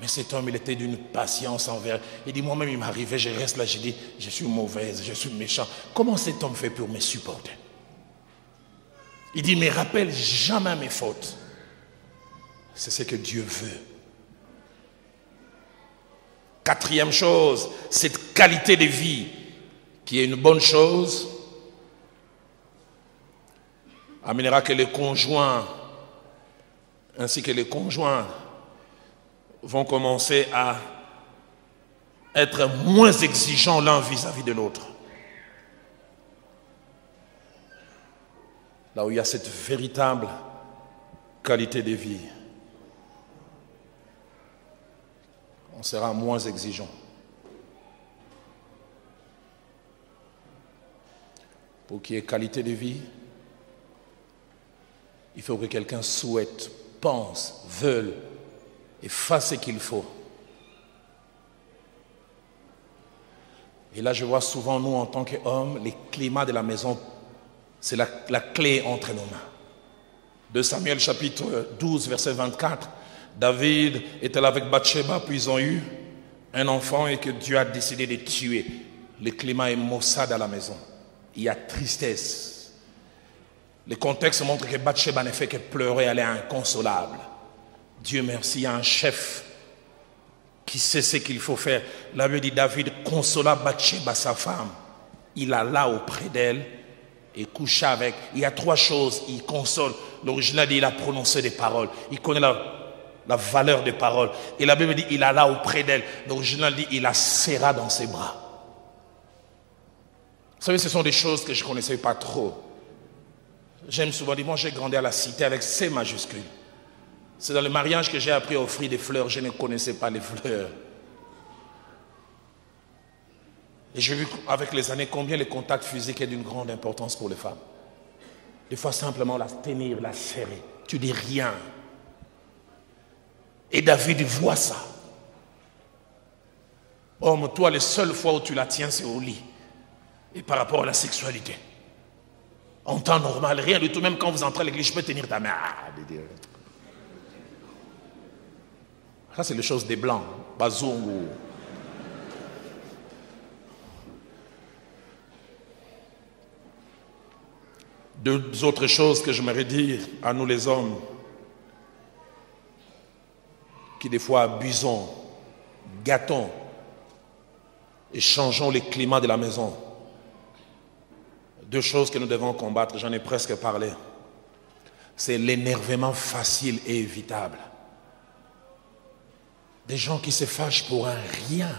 Mais cet homme, il était d'une patience envers. Il dit, moi-même, il m'arrivait, je reste là, je dis, je suis mauvaise, je suis méchant. Comment cet homme fait pour me supporter? Il dit, mais rappelle jamais mes fautes. C'est ce que Dieu veut. Quatrième chose, cette qualité de vie qui est une bonne chose, amènera que les conjoints, ainsi que les conjoints, vont commencer à être moins exigeants l'un vis-à-vis de l'autre. Là où il y a cette véritable qualité de vie, on sera moins exigeant. Pour qu'il y ait qualité de vie, il faut que quelqu'un souhaite, pense, veuille et fasse ce qu'il faut. Et là, je vois souvent, nous, en tant qu'hommes, les climats de la maison C'est la clé entre nos mains. 2 Samuel chapitre 12, verset 24. David était là avec Bathsheba, puis ils ont eu un enfant et que Dieu a décidé de tuer. Le climat est maussade à la maison. Il y a tristesse. Le contexte montre que Bathsheba ne fait que pleurer, elle est inconsolable. Dieu merci, il y a un chef qui sait ce qu'il faut faire. La Bible dit David consola Bathsheba, sa femme. Il alla auprès d'elle et coucha avec. Il y a 3 choses. Il console. L'original dit il a prononcé des paroles. Il connaît la valeur des paroles. Et la Bible dit il alla auprès d'elle. L'original dit il la serra dans ses bras. Vous savez, ce sont des choses que je ne connaissais pas trop. J'aime souvent dire, moi j'ai grandi à la cité avec C majuscule. C'est dans le mariage que j'ai appris à offrir des fleurs. Je ne connaissais pas les fleurs. Et j'ai vu avec les années combien le contact physique est d'une grande importance pour les femmes. Des fois simplement la tenir, la serrer. Tu dis rien. Et David voit ça. Homme, toi, les seules fois où tu la tiens, c'est au lit. Et par rapport à la sexualité. En temps normal, rien du tout. Même quand vous entrez à l'église, je peux tenir ta main. Ça, c'est les choses des blancs. Bazongo. Deux autres choses que j'aimerais dire à nous les hommes, qui des fois abusons, gâtons et changeons les climats de la maison. 2 choses que nous devons combattre, j'en ai presque parlé. C'est l'énervement facile et évitable. Des gens qui se fâchent pour un rien.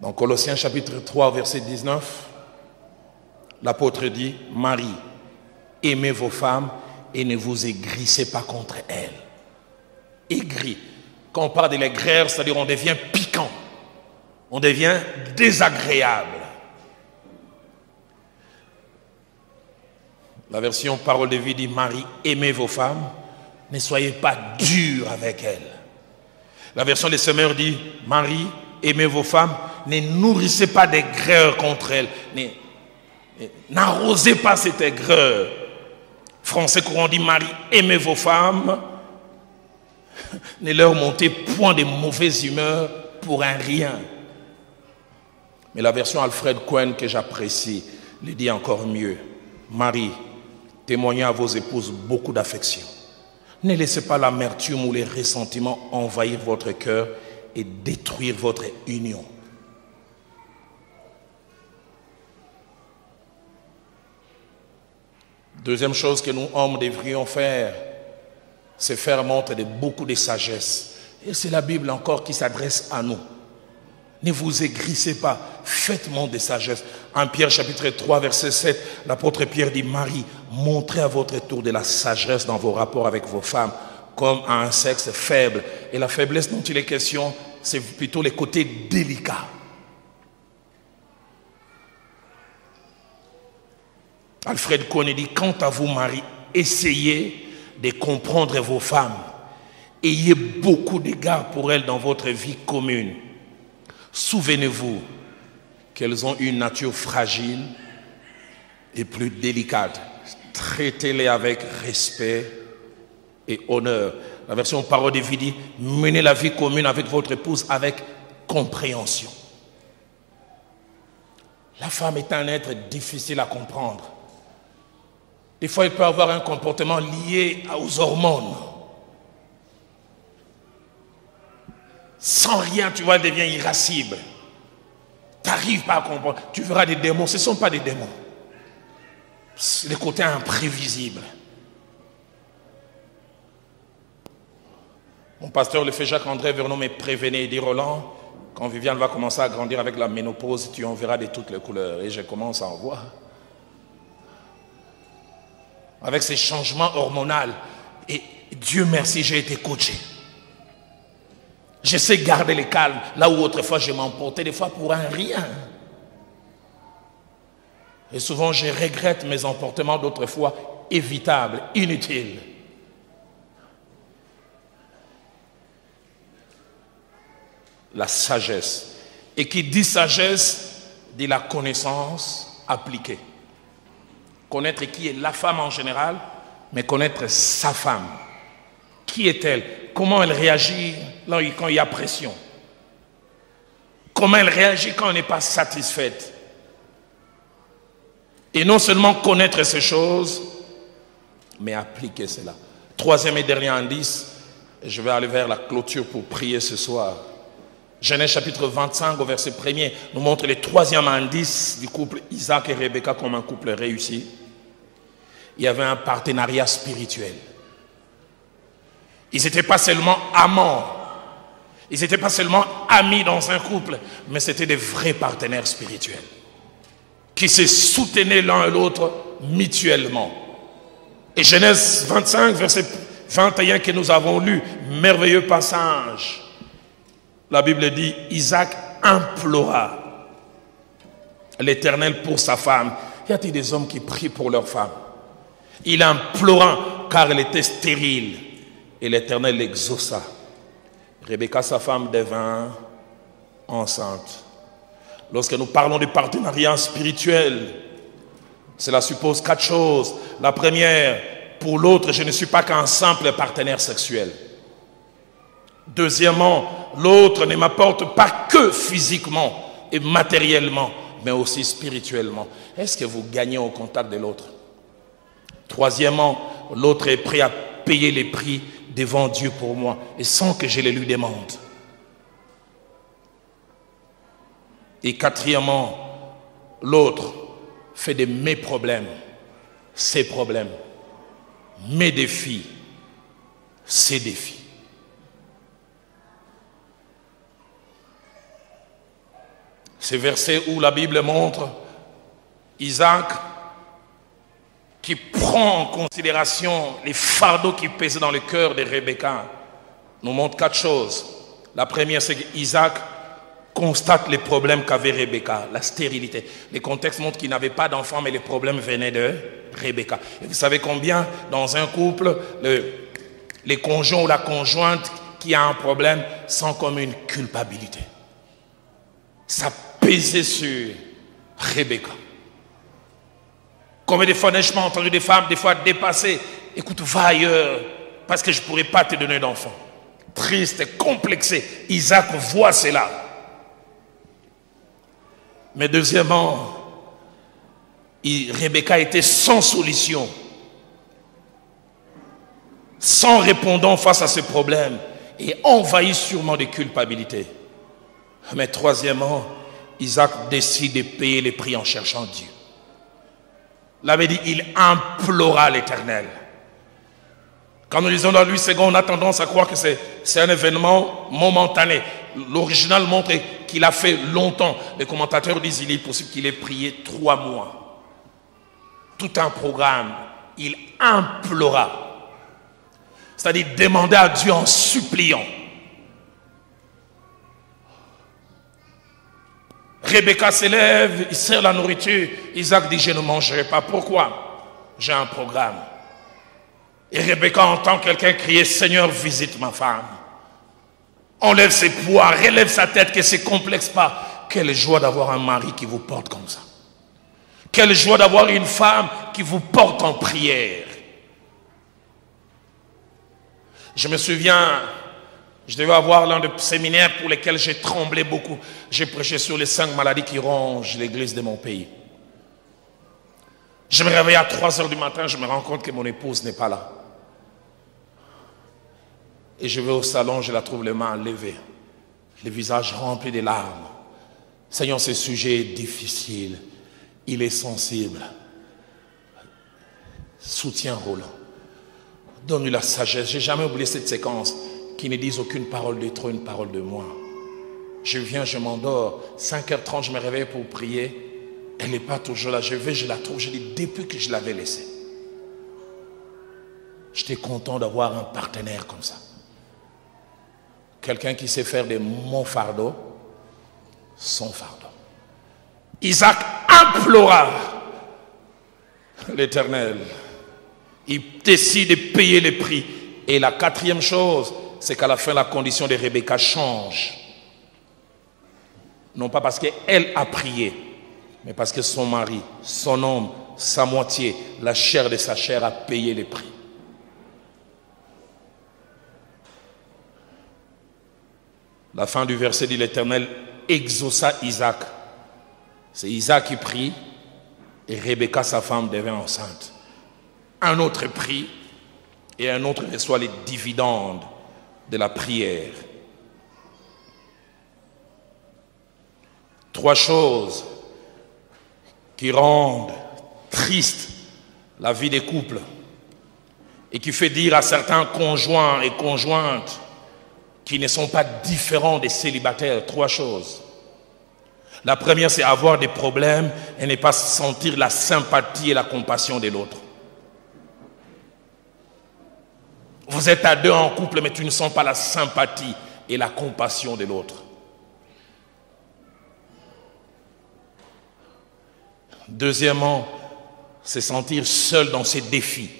Dans Colossiens chapitre 3, verset 19, l'apôtre dit, Marie, aimez vos femmes et ne vous aigrissez pas contre elles. Aigri. Quand on parle de l'aigreur, c'est-à-dire on devient piquant. On devient désagréable. La version Parole de vie dit, Marie, aimez vos femmes, ne soyez pas durs avec elles. La version des Semeurs dit, Marie, aimez vos femmes, ne nourrissez pas d'aigreur contre elles. N'arrosez pas cette aigreur. Français courant dit, Marie, aimez vos femmes, ne leur montez point de mauvaise humeur pour un rien. Mais la version Alfred Cohen que j'apprécie le dit encore mieux. Marie, témoignez à vos épouses beaucoup d'affection. Ne laissez pas l'amertume ou les ressentiments envahir votre cœur et détruire votre union. Deuxième chose que nous, hommes, devrions faire, c'est faire montre de beaucoup de sagesse. Et c'est la Bible encore qui s'adresse à nous. Ne vous aigrissez pas, faites montre de sagesse. En Pierre chapitre 3, verset 7, l'apôtre Pierre dit, Marie, montrez à votre tour de la sagesse dans vos rapports avec vos femmes, comme à un sexe faible. Et la faiblesse dont il est question, c'est plutôt les côtés délicats. Alfred Cohen dit, quant à vous, Marie, essayez de comprendre vos femmes. Ayez beaucoup d'égards pour elles dans votre vie commune. Souvenez-vous qu'elles ont une nature fragile et plus délicate. Traitez-les avec respect et honneur. La version Parole de vie dit, menez la vie commune avec votre épouse avec compréhension. La femme est un être difficile à comprendre. Des fois, elle peut avoir un comportement lié aux hormones. Sans rien, tu vois, elle devient irascible. Tu n'arrives pas à comprendre. Tu verras des démons. Ce ne sont pas des démons. C'est le côté imprévisible. Mon pasteur, le fait Jacques-André Vernon, me prévenait et dit, Roland, quand Viviane va commencer à grandir avec la ménopause, tu en verras de toutes les couleurs. Et je commence à en voir. Avec ces changements hormonaux. Et Dieu merci, j'ai été coaché. Je sais garder le calme, là où autrefois je m'emportais des fois pour un rien. Et souvent je regrette mes emportements d'autrefois évitables, inutiles. La sagesse. Et qui dit sagesse, dit la connaissance appliquée. Connaître qui est la femme en général, mais connaître sa femme. Qui est-elle? Comment elle réagit quand il y a pression? Comment elle réagit quand elle n'est pas satisfaite? Et non seulement connaître ces choses, mais appliquer cela. Troisième et dernier indice, et je vais aller vers la clôture pour prier ce soir. Genèse chapitre 25 au verset 1er nous montre le troisième indice du couple Isaac et Rebecca comme un couple réussi. Il y avait un partenariat spirituel. Ils n'étaient pas seulement amants, ils n'étaient pas seulement amis dans un couple, mais c'était des vrais partenaires spirituels qui se soutenaient l'un et l'autre mutuellement. Et Genèse 25, verset 21 que nous avons lu, merveilleux passage. La Bible dit, Isaac implora l'Éternel pour sa femme. Y a-t-il des hommes qui prient pour leur femme? Il implora car elle était stérile et l'Éternel l'exauça. Rebecca, sa femme, devint enceinte. Lorsque nous parlons de partenariat spirituel, cela suppose 4 choses. La première, pour l'autre, je ne suis pas qu'un simple partenaire sexuel. Deuxièmement, l'autre ne m'apporte pas que physiquement et matériellement, mais aussi spirituellement. Est-ce que vous gagnez au contact de l'autre? Troisièmement, l'autre est prêt à payer les prix devant Dieu pour moi et sans que je le lui demande. Et quatrièmement, l'autre fait de mes problèmes, ses problèmes, mes défis, ses défis. Ces versets où la Bible montre Isaac qui prend en considération les fardeaux qui pesaient dans le cœur de Rebecca, nous montre 4 choses. La première, c'est qu'Isaac constate les problèmes qu'avait Rebecca, la stérilité. Le contexte montre qu'il n'avait pas d'enfant, mais les problèmes venaient de Rebecca. Et vous savez combien, dans un couple, les conjoints ou la conjointe qui a un problème sent comme une culpabilité. Ça pesait sur Rebecca. Combien de fois n'ai-je pas entendu des femmes, des fois dépassées, écoute, va ailleurs, parce que je ne pourrai pas te donner d'enfant. Triste, complexé. Isaac voit cela. Mais deuxièmement, Rebecca était sans solution, sans répondant face à ce problème, et envahie sûrement de culpabilité. Mais troisièmement, Isaac décide de payer les prix en cherchant Dieu. L'avait dit, il implora l'Éternel. Quand nous lisons dans Louis II, on a tendance à croire que c'est un événement momentané. L'original montre qu'il a fait longtemps. Les commentateurs disent qu'il est possible qu'il ait prié 3 mois. Tout un programme. Il implora. C'est-à-dire demander à Dieu en suppliant. Rebecca s'élève, il sert la nourriture. Isaac dit, je ne mangerai pas. Pourquoi? J'ai un programme. Et Rebecca entend quelqu'un crier, Seigneur, visite ma femme. Enlève ses poids, relève sa tête, que c'est complexe pas. Quelle joie d'avoir un mari qui vous porte comme ça. Quelle joie d'avoir une femme qui vous porte en prière. Je me souviens, je devais avoir l'un des séminaires pour lesquels j'ai tremblé beaucoup. J'ai prêché sur les 5 maladies qui rongent l'église de mon pays. Je me réveille à 3 heures du matin, je me rends compte que mon épouse n'est pas là. Et je vais au salon, je la trouve les mains levées, le visage rempli de larmes. Seigneur, ce sujet est difficile, il est sensible. Soutiens Roland, donne-lui la sagesse. Je n'ai jamais oublié cette séquence qui ne dise aucune parole de trop, une parole de moi. Je viens, je m'endors, 5h30, je me réveille pour prier. Elle n'est pas toujours là. Je vais, je la trouve. Je dis, depuis que je l'avais laissée. J'étais content d'avoir un partenaire comme ça. Quelqu'un qui sait faire de mon fardeau son fardeau. Isaac implora l'Éternel. Il décide de payer les prix. Et la 4e chose, c'est qu'à la fin, la condition de Rebecca change. Non pas parce qu'elle a prié, mais parce que son mari, son homme, sa moitié, la chair de sa chair a payé les prix. La fin du verset dit l'Éternel exauça Isaac. C'est Isaac qui prie et Rebecca, sa femme, devint enceinte. Un autre prie et un autre reçoit les dividendes de la prière. 3 choses qui rendent triste la vie des couples et qui fait dire à certains conjoints et conjointes qui ne sont pas différents des célibataires 3 choses. La première, c'est avoir des problèmes et ne pas sentir la sympathie et la compassion de l'autre. Vous êtes à 2 en couple, mais tu ne sens pas la sympathie et la compassion de l'autre. Deuxièmement, c'est sentir seul dans ses défis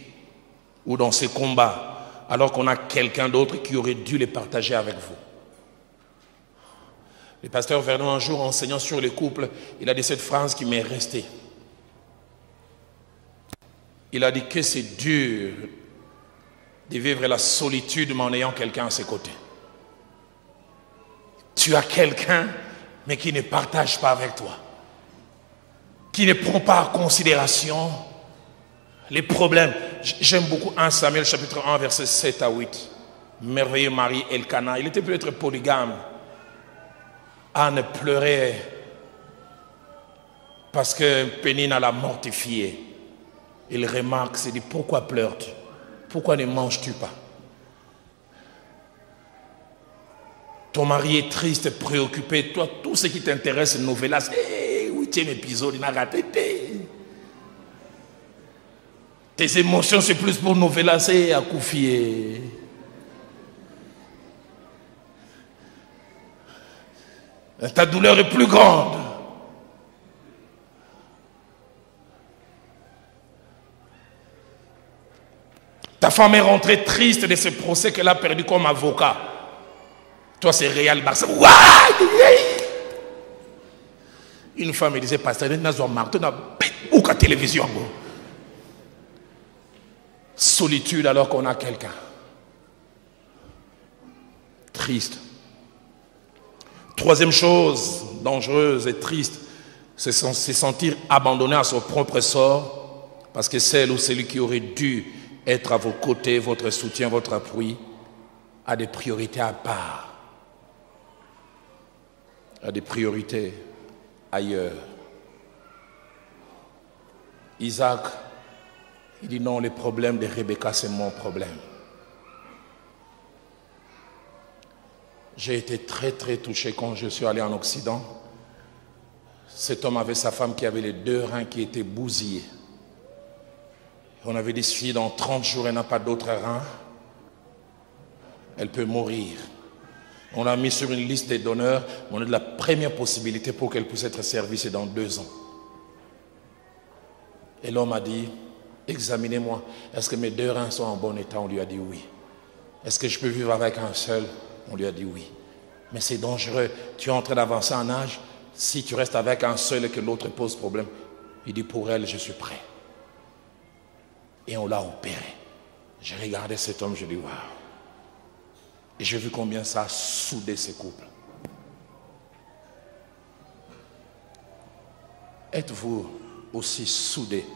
ou dans ses combats, alors qu'on a quelqu'un d'autre qui aurait dû les partager avec vous. Le pasteur Vernon, un jour, enseignant sur les couples, il a dit cette phrase qui m'est restée. Il a dit que c'est dur de vivre la solitude mais en ayant quelqu'un à ses côtés. Tu as quelqu'un, mais qui ne partage pas avec toi, qui ne prend pas en considération les problèmes. J'aime beaucoup 1 Samuel chapitre 1 versets 7 à 8. Merveilleux mari Elkana. Il était peut-être polygame. Anne pleurait parce que Pénina l'a mortifié. Il remarque, il dit, pourquoi pleures-tu? Pourquoi ne manges-tu pas? Ton mari est triste, préoccupé. Toi, tout ce qui t'intéresse, novelas. 8e épisode, il n'a raté. Tes émotions, c'est plus pour novelas et à coufier. Ta douleur est plus grande. Ta femme est rentrée triste de ce procès qu'elle a perdu comme avocat. Toi, c'est Real Barça. Une femme me disait, pasteur, Martin a ou qu'à télévision. Solitude alors qu'on a quelqu'un. Triste. 3e chose dangereuse et triste, c'est se sentir abandonné à son propre sort, parce que celle ou celui qui aurait dû être à vos côtés, votre soutien, votre appui, a des priorités à part, a des priorités ailleurs. Isaac, il dit non, les problèmes de Rebecca, c'est mon problème. J'ai été très très touché quand je suis allé en Occident. Cet homme avait sa femme qui avait les 2 reins qui étaient bousillés. On avait dit, si dans 30 jours elle n'a pas d'autres reins, elle peut mourir. On l'a mis sur une liste des donneurs, on a de la première possibilité pour qu'elle puisse être servie, c'est dans 2 ans. Et l'homme a dit, examinez-moi, est-ce que mes 2 reins sont en bon état? On lui a dit oui. Est-ce que je peux vivre avec un seul? On lui a dit oui. Mais c'est dangereux, tu es en train d'avancer en âge, si tu restes avec un seul et que l'autre pose problème. Il dit, pour elle, je suis prêt. Et on l'a opéré. J'ai regardé cet homme, je dis, waouh. Et j'ai vu combien ça a soudé ces couples. Êtes-vous aussi soudés?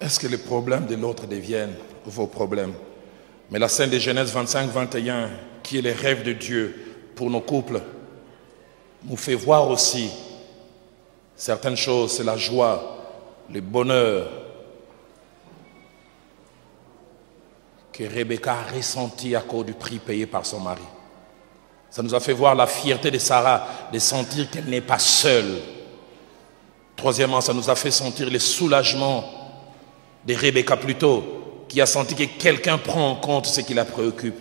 Est-ce que les problèmes de l'autre deviennent vos problèmes? Mais la scène de Genèse 25-21, qui est le rêve de Dieu pour nos couples, nous fait voir aussi certaines choses. C'est la joie, le bonheur que Rebecca a ressenti à cause du prix payé par son mari. Ça nous a fait voir la fierté de Sarah, de sentir qu'elle n'est pas seule. Troisièmement, ça nous a fait sentir le soulagement de Rebecca plutôt, qui a senti que quelqu'un prend en compte ce qui la préoccupe.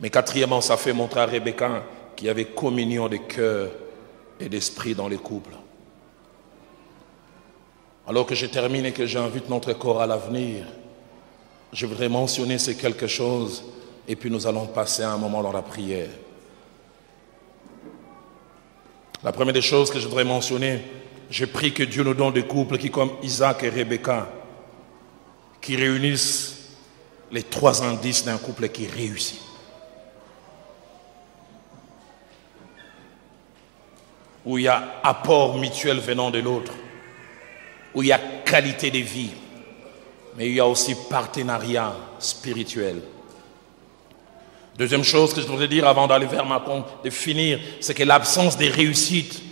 Mais quatrièmement, ça fait montrer à Rebecca qu'il y avait communion de cœur et d'esprit dans les couples. Alors que je termine et que j'invite notre corps à l'avenir, je voudrais mentionner ces quelque chose et puis nous allons passer un moment dans la prière. La première des choses que je voudrais mentionner, je prie que Dieu nous donne des couples qui, comme Isaac et Rebecca, qui réunissent les 3 indices d'un couple qui réussit. Où il y a apport mutuel venant de l'autre, où il y a qualité de vie, mais il y a aussi partenariat spirituel. Deuxième chose que je voudrais dire avant d'aller vers ma compte, de finir, c'est que l'absence de réussite,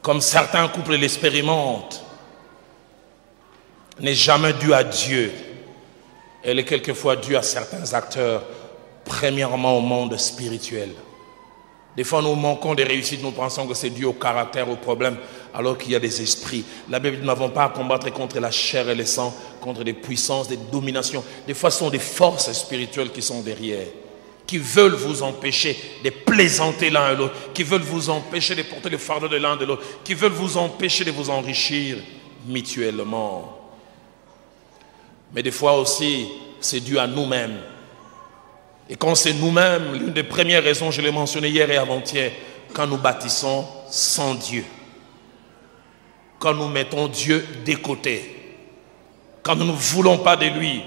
comme certains couples l'expérimentent, n'est jamais due à Dieu. Elle est quelquefois due à certains acteurs, premièrement au monde spirituel. Des fois, nous manquons de réussite, nous pensons que c'est dû au caractère, au problème, alors qu'il y a des esprits. La Bible dit, nous n'avons pas à combattre contre la chair et le sang, contre des puissances, des dominations. Des fois, ce sont des forces spirituelles qui sont derrière, qui veulent vous empêcher de plaisanter l'un et l'autre, qui veulent vous empêcher de porter le fardeau de l'un et de l'autre, qui veulent vous empêcher de vous enrichir mutuellement. Mais des fois aussi, c'est dû à nous-mêmes. Et quand c'est nous-mêmes, l'une des premières raisons, je l'ai mentionné hier et avant-hier, quand nous bâtissons sans Dieu, quand nous mettons Dieu de côté, quand nous ne voulons pas de lui.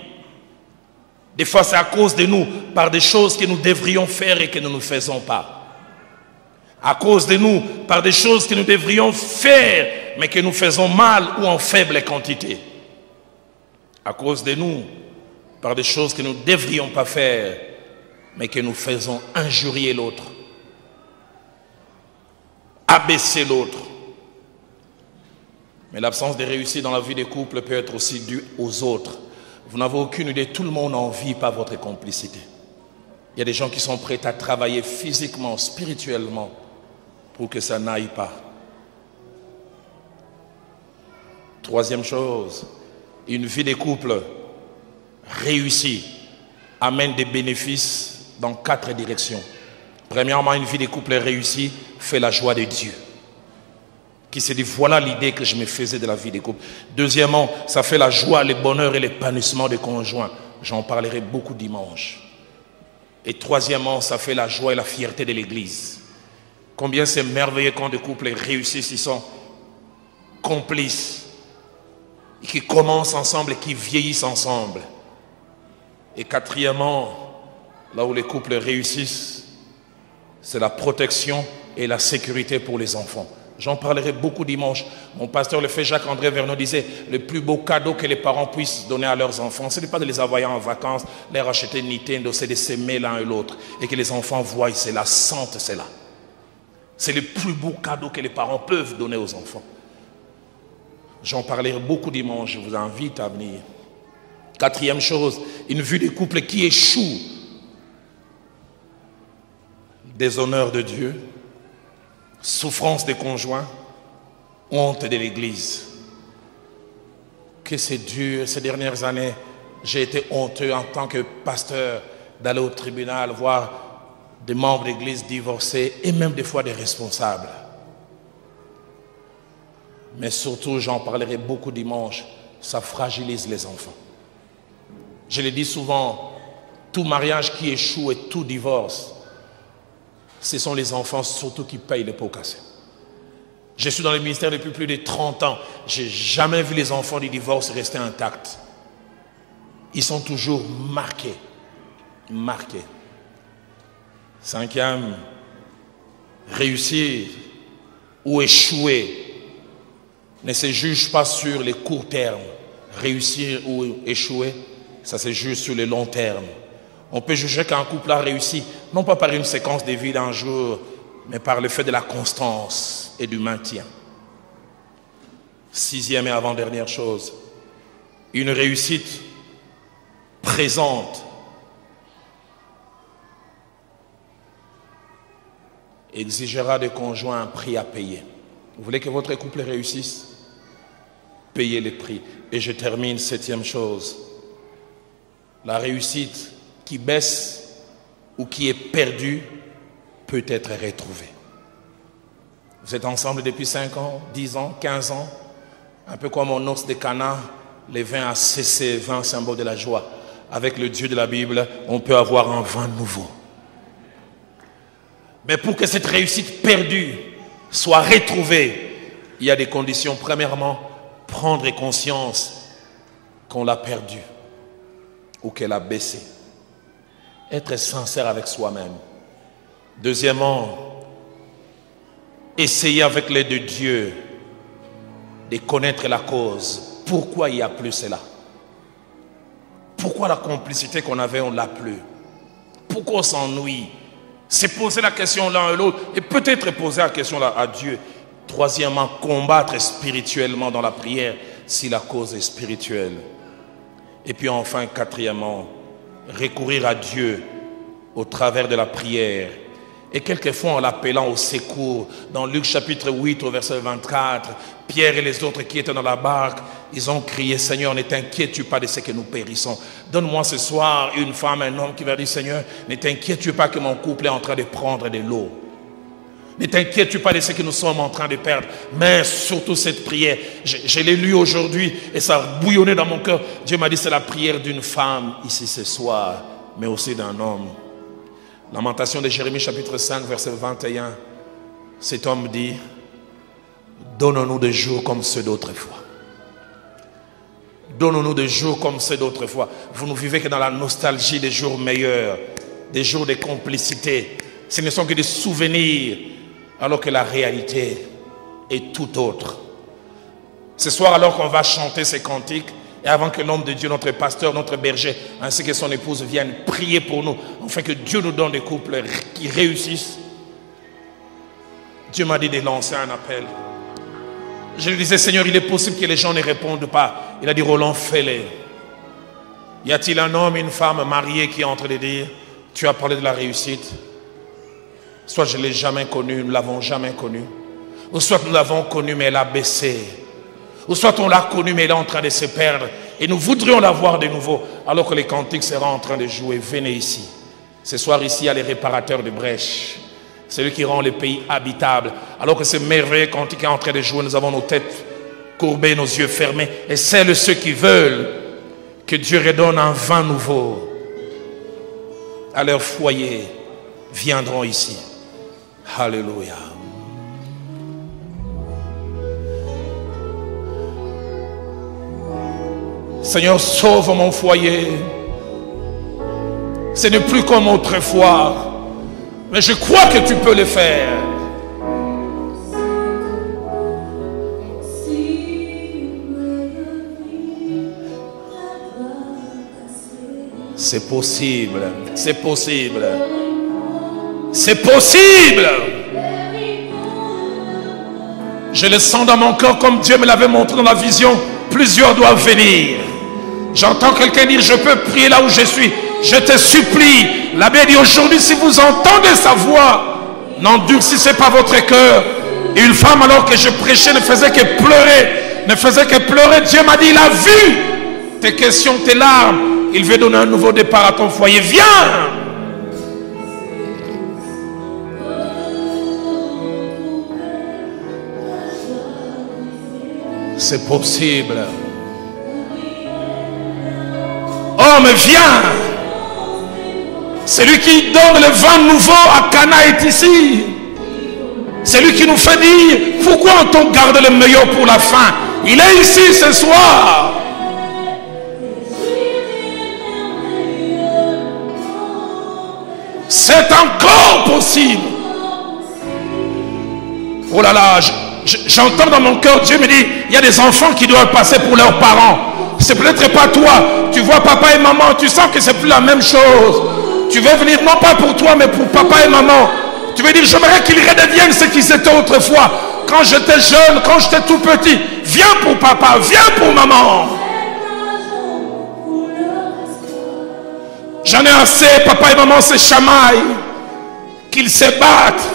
Des fois, c'est à cause de nous, par des choses que nous devrions faire et que nous ne faisons pas. À cause de nous, par des choses que nous devrions faire, mais que nous faisons mal ou en faible quantité. À cause de nous, par des choses que nous ne devrions pas faire, mais que nous faisons injurier l'autre, abaisser l'autre. Mais l'absence de réussite dans la vie des couples peut être aussi due aux autres. Vous n'avez aucune idée, tout le monde n'en vit pas votre complicité. Il y a des gens qui sont prêts à travailler physiquement, spirituellement, pour que ça n'aille pas. Troisième chose, une vie des couples réussie amène des bénéfices dans 4 directions. Premièrement, une vie de couple réussie fait la joie de Dieu, qui se dit, voilà l'idée que je me faisais de la vie des couples. Deuxièmement, ça fait la joie, le bonheur et l'épanouissement des conjoints. J'en parlerai beaucoup dimanche. Et troisièmement, ça fait la joie et la fierté de l'Église. Combien c'est merveilleux quand des couples réussissent, ils sont complices, qui commencent ensemble et qui vieillissent ensemble. Et quatrièmement, là où les couples réussissent, c'est la protection et la sécurité pour les enfants. J'en parlerai beaucoup dimanche. Mon pasteur, le frère Jacques-André Vernon, disait, le plus beau cadeau que les parents puissent donner à leurs enfants, ce n'est pas de les envoyer en vacances, leur acheter Nintendo, c'est de s'aimer l'un et l'autre. Et que les enfants voient cela, sentent cela. C'est le plus beau cadeau que les parents peuvent donner aux enfants. J'en parlerai beaucoup dimanche, je vous invite à venir. Quatrième chose, une vue des couples qui échouent. Déshonneur de Dieu, souffrance des conjoints, honte de l'Église. Que c'est dur, ces dernières années, j'ai été honteux en tant que pasteur d'aller au tribunal, voir des membres d'Église divorcés et même des fois des responsables. Mais surtout, j'en parlerai beaucoup dimanche, ça fragilise les enfants. Je le dis souvent, tout mariage qui échoue et tout divorce, ce sont les enfants surtout qui payent les pots cassés. Je suis dans le ministère depuis plus de 30 ans. Je n'ai jamais vu les enfants du divorce rester intacts. Ils sont toujours marqués. Marqués. Cinquième, réussir ou échouer ne se juge pas sur les courts termes. Réussir ou échouer, ça se juge sur les longs termes. On peut juger qu'un couple a réussi, non pas par une séquence de vie d'un jour, mais par le fait de la constance et du maintien. Sixième et avant-dernière chose, une réussite présente exigera des conjoints un prix à payer. Vous voulez que votre couple réussisse? Payez les prix. Et je termine, septième chose. La réussite qui baisse ou qui est perdue peut être retrouvée. Vous êtes ensemble depuis 5 ans, 10 ans, 15 ans, un peu comme en noces de Cana, les vins a cessé, vin symbole de la joie. Avec le Dieu de la Bible, on peut avoir un vin nouveau. Mais pour que cette réussite perdue soit retrouvée, il y a des conditions. Premièrement, prendre conscience qu'on l'a perdue ou qu'elle a baissé. Être sincère avec soi-même. Deuxièmement, essayer avec l'aide de Dieu de connaître la cause. Pourquoi il n'y a plus cela? Pourquoi la complicité qu'on avait, on ne l'a plus? Pourquoi on s'ennuie? C'est poser la question l'un et l'autre et peut-être poser la question là à Dieu. Troisièmement, combattre spirituellement dans la prière si la cause est spirituelle. Et puis enfin, quatrièmement, recourir à Dieu au travers de la prière. Et quelquefois en l'appelant au secours. Dans Luc chapitre 8 au verset 24, Pierre et les autres qui étaient dans la barque, ils ont crié: Seigneur, ne t'inquiètes-tu pas de ce que nous périssons. Donne-moi ce soir une femme, un homme qui va dire: Seigneur, ne t'inquiètes-tu pas que mon couple est en train de prendre de l'eau. Ne t'inquiètes-tu pas de ce que nous sommes en train de perdre. Mais surtout cette prière, je l'ai lu aujourd'hui et ça a bouillonné dans mon cœur. Dieu m'a dit: c'est la prière d'une femme ici ce soir, mais aussi d'un homme. Lamentation de Jérémie chapitre 5 verset 21. Cet homme dit: donne-nous des jours comme ceux d'autrefois. Donne-nous des jours comme ceux d'autrefois. Vous ne vivez que dans la nostalgie des jours meilleurs, des jours de complicité. Ce ne sont que des souvenirs, alors que la réalité est tout autre. Ce soir, alors qu'on va chanter ces cantiques, et avant que l'homme de Dieu, notre pasteur, notre berger, ainsi que son épouse viennent prier pour nous, afin que Dieu nous donne des couples qui réussissent, Dieu m'a dit de lancer un appel. Je lui disais: Seigneur, il est possible que les gens ne répondent pas. Il a dit: Roland, fais-les. Y a-t-il un homme, une femme mariée qui est en train de dire: tu as parlé de la réussite? Soit je ne l'ai jamais connue, nous ne l'avons jamais connue. Ou soit nous l'avons connue, mais elle a baissé. Ou soit on l'a connue, mais elle est en train de se perdre. Et nous voudrions la voir de nouveau, alors que les cantiques seront en train de jouer. Venez ici. Ce soir, ici, il y a les réparateurs de brèches. Celui qui rend les pays habitables. Alors que ce merveilleux cantique est en train de jouer, nous avons nos têtes courbées, nos yeux fermés. Et celles ceux qui veulent que Dieu redonne un vin nouveau à leur foyer viendront ici. Alléluia. Seigneur, sauve mon foyer. Ce n'est plus comme autrefois. Mais je crois que tu peux le faire. C'est possible. C'est possible. C'est possible. Je le sens dans mon cœur comme Dieu me l'avait montré dans la vision. Plusieurs doivent venir. J'entends quelqu'un dire: je peux prier là où je suis. Je te supplie. L'abbé dit aujourd'hui, si vous entendez sa voix, n'endurcissez pas votre cœur. Et une femme, alors que je prêchais, ne faisait que pleurer. Ne faisait que pleurer. Dieu m'a dit: il a vu tes questions, tes larmes. Il veut donner un nouveau départ à ton foyer. Viens. C'est possible. Oh, mais viens. Celui qui donne le vin nouveau à Cana est ici. Celui qui nous fait dire: pourquoi on garde le meilleur pour la fin? Il est ici ce soir. C'est encore possible. Oh là là, j'entends dans mon cœur, Dieu me dit: il y a des enfants qui doivent passer pour leurs parents. C'est peut-être pas toi. Tu vois papa et maman, tu sens que c'est plus la même chose. Tu veux venir non pas pour toi, mais pour papa et maman. Tu veux dire: j'aimerais qu'ils redeviennent ce qu'ils étaient autrefois. Quand j'étais jeune, quand j'étais tout petit. Viens pour papa, viens pour maman. J'en ai assez, papa et maman se chamaillent, qu'ils se battent.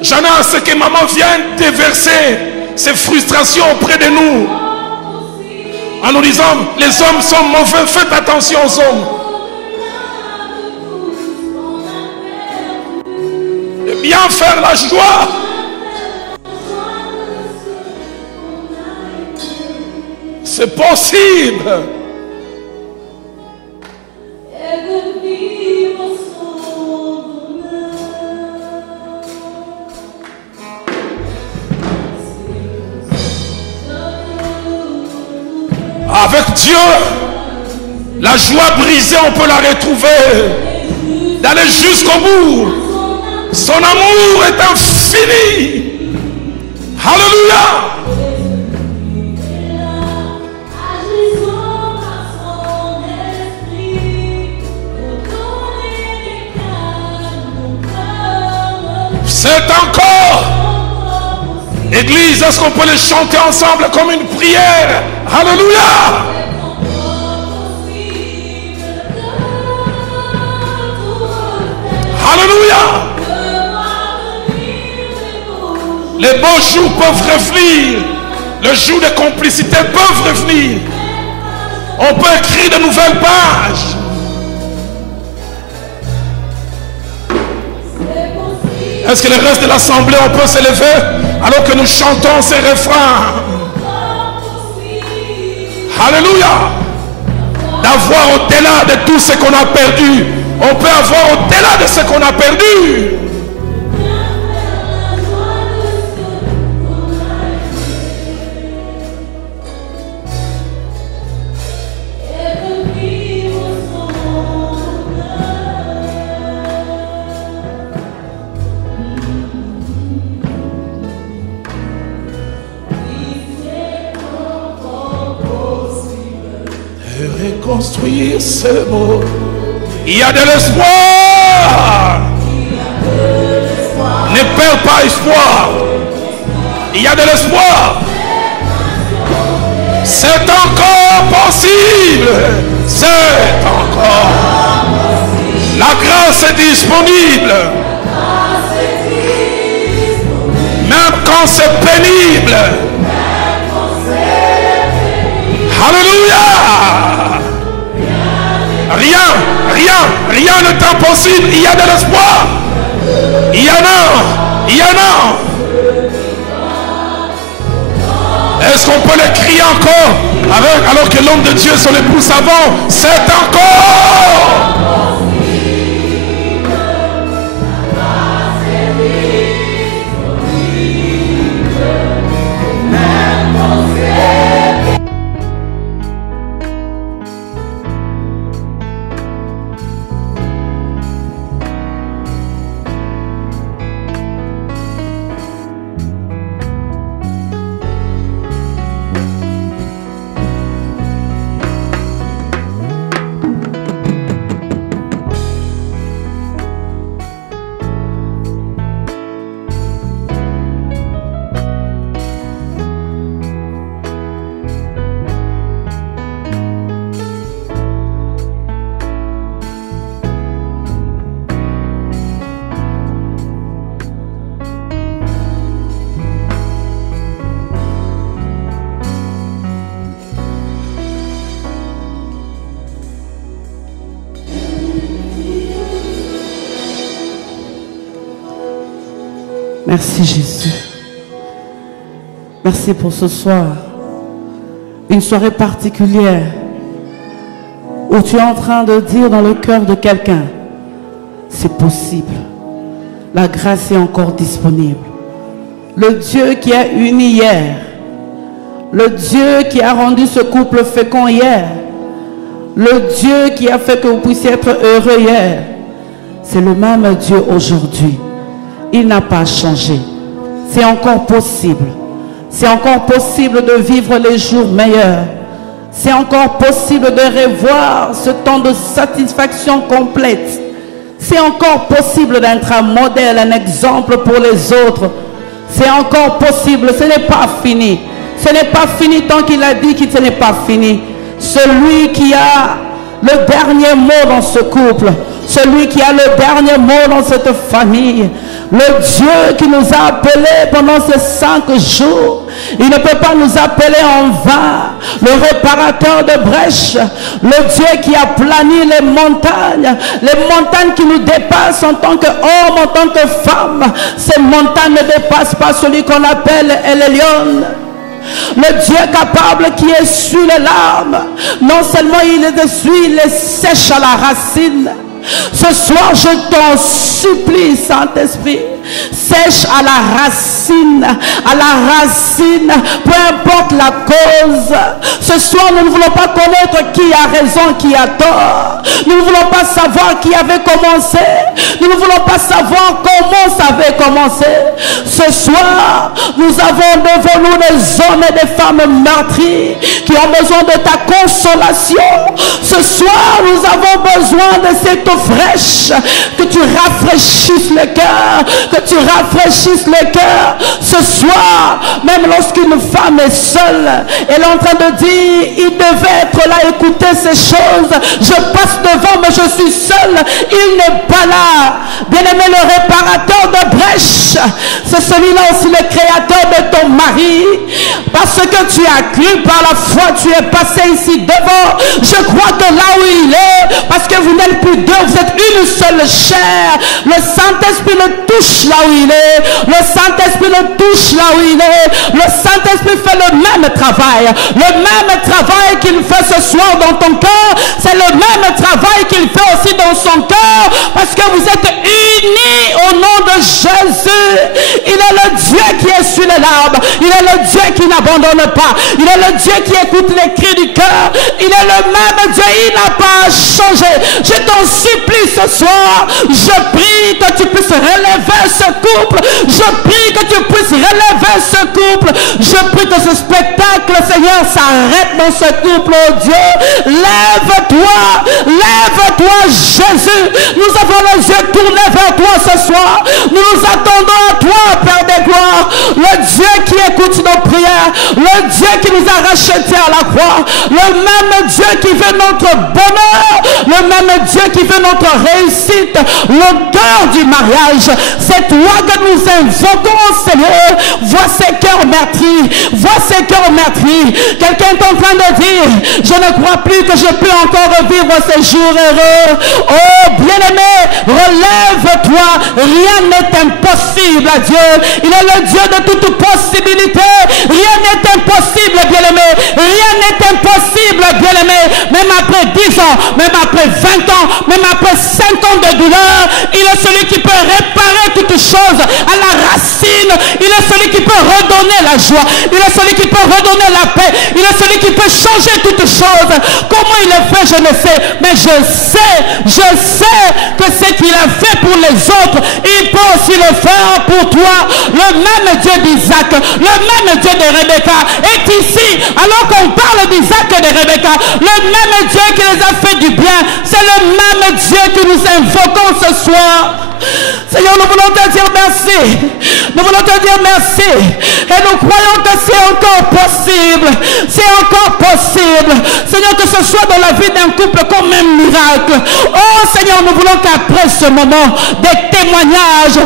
J'en ai assez que maman vienne déverser ses frustrations auprès de nous. En nous disant: les hommes sont mauvais, faites attention aux hommes. Et bien faire la joie. C'est possible. avec Dieu, la joie brisée, on peut la retrouver. D'aller jusqu'au bout. Son amour est infini. Alléluia. C'est encore. Église, est-ce qu'on peut le chanter ensemble comme une prière? Alléluia. Alléluia. Les beaux jours peuvent revenir. Les jours de complicité peuvent revenir. On peut écrire de nouvelles pages. Est-ce que le reste de l'assemblée, on peut s'élever alors que nous chantons ces refrains? Alléluia. D'avoir au-delà de tout ce qu'on a perdu. On peut avoir au-delà de ce qu'on a perdu. Reconstruire ce mot. Il y a de l'espoir. Ne perds pas espoir. Il y a de l'espoir. C'est encore possible. C'est encore. La grâce est disponible. Même quand c'est pénible. Alléluia. Rien n'est impossible. Il y a de l'espoir. Il y en a. Est-ce qu'on peut le crier encore alors que l'homme de Dieu sur les pouces avant? C'est encore. Merci Jésus. Merci pour ce soir. Une soirée particulière où tu es en train de dire dans le cœur de quelqu'un, c'est possible. La grâce est encore disponible. Le Dieu qui a uni hier, le Dieu qui a rendu ce couple fécond hier, le Dieu qui a fait que vous puissiez être heureux hier, c'est le même Dieu aujourd'hui. Il n'a pas changé. C'est encore possible. C'est encore possible de vivre les jours meilleurs. C'est encore possible de revoir ce temps de satisfaction complète. C'est encore possible d'être un modèle, un exemple pour les autres. C'est encore possible. Ce n'est pas fini. Ce n'est pas fini tant qu'il a dit que ce n'est pas fini. Celui qui a le dernier mot dans ce couple, celui qui a le dernier mot dans cette famille, le Dieu qui nous a appelés pendant ces 5 jours, il ne peut pas nous appeler en vain. Le réparateur de brèches, le Dieu qui a plani les montagnes qui nous dépassent en tant qu'homme, en tant que femme. Ces montagnes ne dépassent pas celui qu'on appelle El Elyon. Le Dieu capable qui essuie les larmes, non seulement il les essuie, il les sèche à la racine. Ce soir, je t'en supplie, Saint-Esprit. Sèche à la racine, peu importe la cause. Ce soir, nous ne voulons pas connaître qui a raison, qui a tort. Nous ne voulons pas savoir qui avait commencé. Nous ne voulons pas savoir comment ça avait commencé. Ce soir, nous avons devant nous des hommes et des femmes meurtris qui ont besoin de ta consolation. Ce soir, nous avons besoin de cette eau fraîche, que tu rafraîchisses le cœur, que tu rafraîchisses le cœur. Ce soir, même lorsqu'une femme est seule, elle est en train de dire, il devait être là, écouter ces choses. Je passe devant, mais je suis seule. Il n'est pas là. Bien-aimé, le réparateur de brèche, c'est celui-là aussi le créateur de ton mari. Parce que tu as cru par la foi, tu es passé ici devant. Je crois que là où il est, parce que vous n'êtes plus deux, vous êtes une seule chair. Le Saint-Esprit le touche là où il est. Le Saint-Esprit le touche là où il est. Le Saint-Esprit fait le même travail. Le même travail qu'il fait ce soir dans ton cœur, c'est le même travail qu'il fait aussi dans son cœur. Parce que vous êtes unis au nom de Jésus. Il est le Dieu qui est sur les larmes. Il est le Dieu qui n'abandonne pas. Il est le Dieu qui écoute les cris du cœur. Il est le même Dieu. Il n'a pas changé. Je t'en supplie ce soir. Je prie que tu puisses relever ce couple. Je prie que tu puisses relever ce couple. Je prie que ce spectacle, Seigneur, s'arrête dans ce couple, oh Dieu. Lève-toi, Jésus. Nous avons les yeux tournés vers toi ce soir. Nous nous attendons à toi, Père des gloires. Le Dieu qui écoute nos prières. Le Dieu qui nous a rachetés à la croix. Le même Dieu qui veut notre bonheur. Le même Dieu qui veut notre réussite. L'auteur du mariage. C'est toi que nous invoquons, Seigneur. Vois ces cœurs meurtris. Vois ces cœurs meurtris. Quelqu'un est en train de dire, je ne crois plus que je peux encore revivre ces jours heureux. Oh, bien-aimé, relève-toi. Rien n'est impossible à Dieu. Il est le Dieu de toute possibilité. Rien n'est impossible, bien-aimé. Rien n'est impossible, bien-aimé. Même après 10 ans, même après 20 ans, même après 5 ans de douleur, il est celui qui peut réparer toutes choses à la racine. Il est celui qui peut redonner la joie. Il est celui qui peut redonner la paix. Il est celui qui peut changer toutes choses. Comment il le fait, je ne sais. Mais je sais que ce qu'il a fait pour les autres, il peut aussi le faire pour toi. Le même Dieu d'Isaac, le même Dieu de Rebecca est ici. Alors qu'on parle d'Isaac et de Rebecca, le même Dieu qui les a fait du bien, c'est le même Dieu que nous invoquons ce soir. Seigneur, nous voulons te dire merci. Nous voulons te dire merci. Et nous croyons que c'est encore possible. C'est encore possible. Seigneur, que ce soit dans la vie d'un couple comme un miracle. Oh Seigneur, nous voulons qu'après ce moment, des témoignages,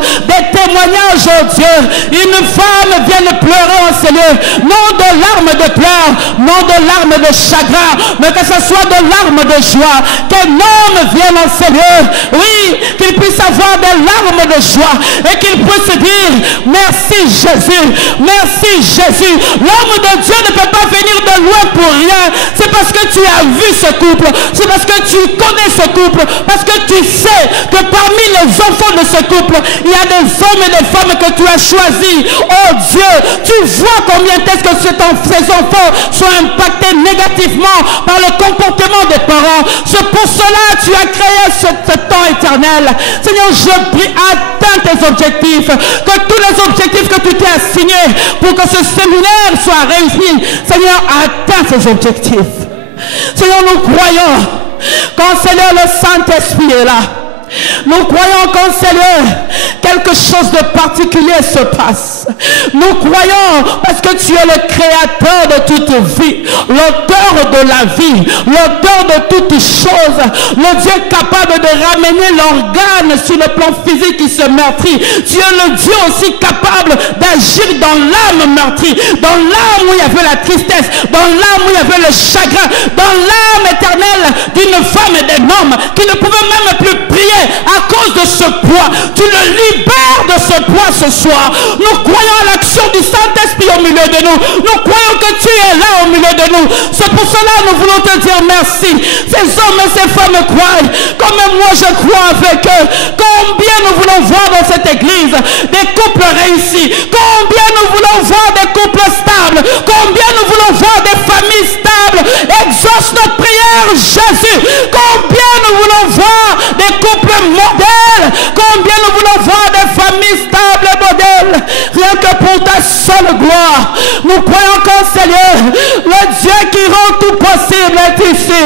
oh Dieu, une femme vienne pleurer en Seigneur. Non de larmes de pleurs, non de larmes de chagrin, mais que ce soit de larmes de joie. Qu'un homme vienne en Seigneur. Oui, qu'il puisse avoir des larmes de joie et qu'il puisse dire merci Jésus, merci Jésus. L'homme de Dieu ne peut pas venir de loin pour rien. C'est parce que tu as vu ce couple, c'est parce que tu connais ce couple, parce que tu sais que parmi les enfants de ce couple, il y a des hommes et des femmes que tu as choisis. Oh Dieu, tu vois combien est-ce que ces enfants sont impactés négativement par le comportement des parents. C'est pour cela que tu as créé ce temps éternel. Seigneur, je prie, atteins tes objectifs, que tous les objectifs que tu t'es assignés pour que ce séminaire soit réussi, Seigneur, atteins ces objectifs. Seigneur, nous croyons qu'en Seigneur le Saint-Esprit est là. Nous croyons qu'en Seigneur, quelque chose de particulier se passe. Nous croyons parce que tu es le créateur de toute vie, l'auteur de la vie, l'auteur de toutes choses, le Dieu capable de ramener l'organe sur le plan physique qui se meurtrit. Tu es le Dieu aussi capable d'agir dans l'âme meurtrie, dans l'âme où il y avait la tristesse, dans l'âme où il y avait le chagrin, dans l'âme éternelle d'une femme et d'un homme qui ne pouvaient même plus prier à cause de ce poids. Tu le libères de ce poids ce soir. Nous croyons à l'action du Saint-Esprit au milieu de nous. Nous croyons que tu es là au milieu de nous. C'est pour cela que nous voulons te dire merci. Ces hommes et ces femmes croient, comme moi je crois avec eux. Combien nous voulons voir dans cette église des couples réussis. Combien nous voulons voir des couples stables. Combien nous voulons voir des familles stables. Exauce notre prière, Jésus. Combien nous voulons voir des couples modèles. Combien nous voulons voir des familles stables et modèles. Rien que pour ta seule gloire. Nous croyons qu'en Seigneur, le Dieu qui rend tout possible est ici.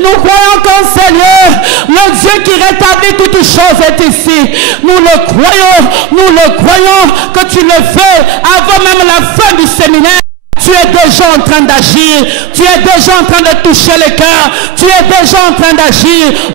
Nous croyons qu'en Seigneur, le Dieu qui rétablit toutes choses est ici. Nous le croyons que tu le fais avant même la fin du séminaire. Tu es déjà en train d'agir. Tu es déjà en train de toucher les cœurs. Tu es déjà en train d'agir.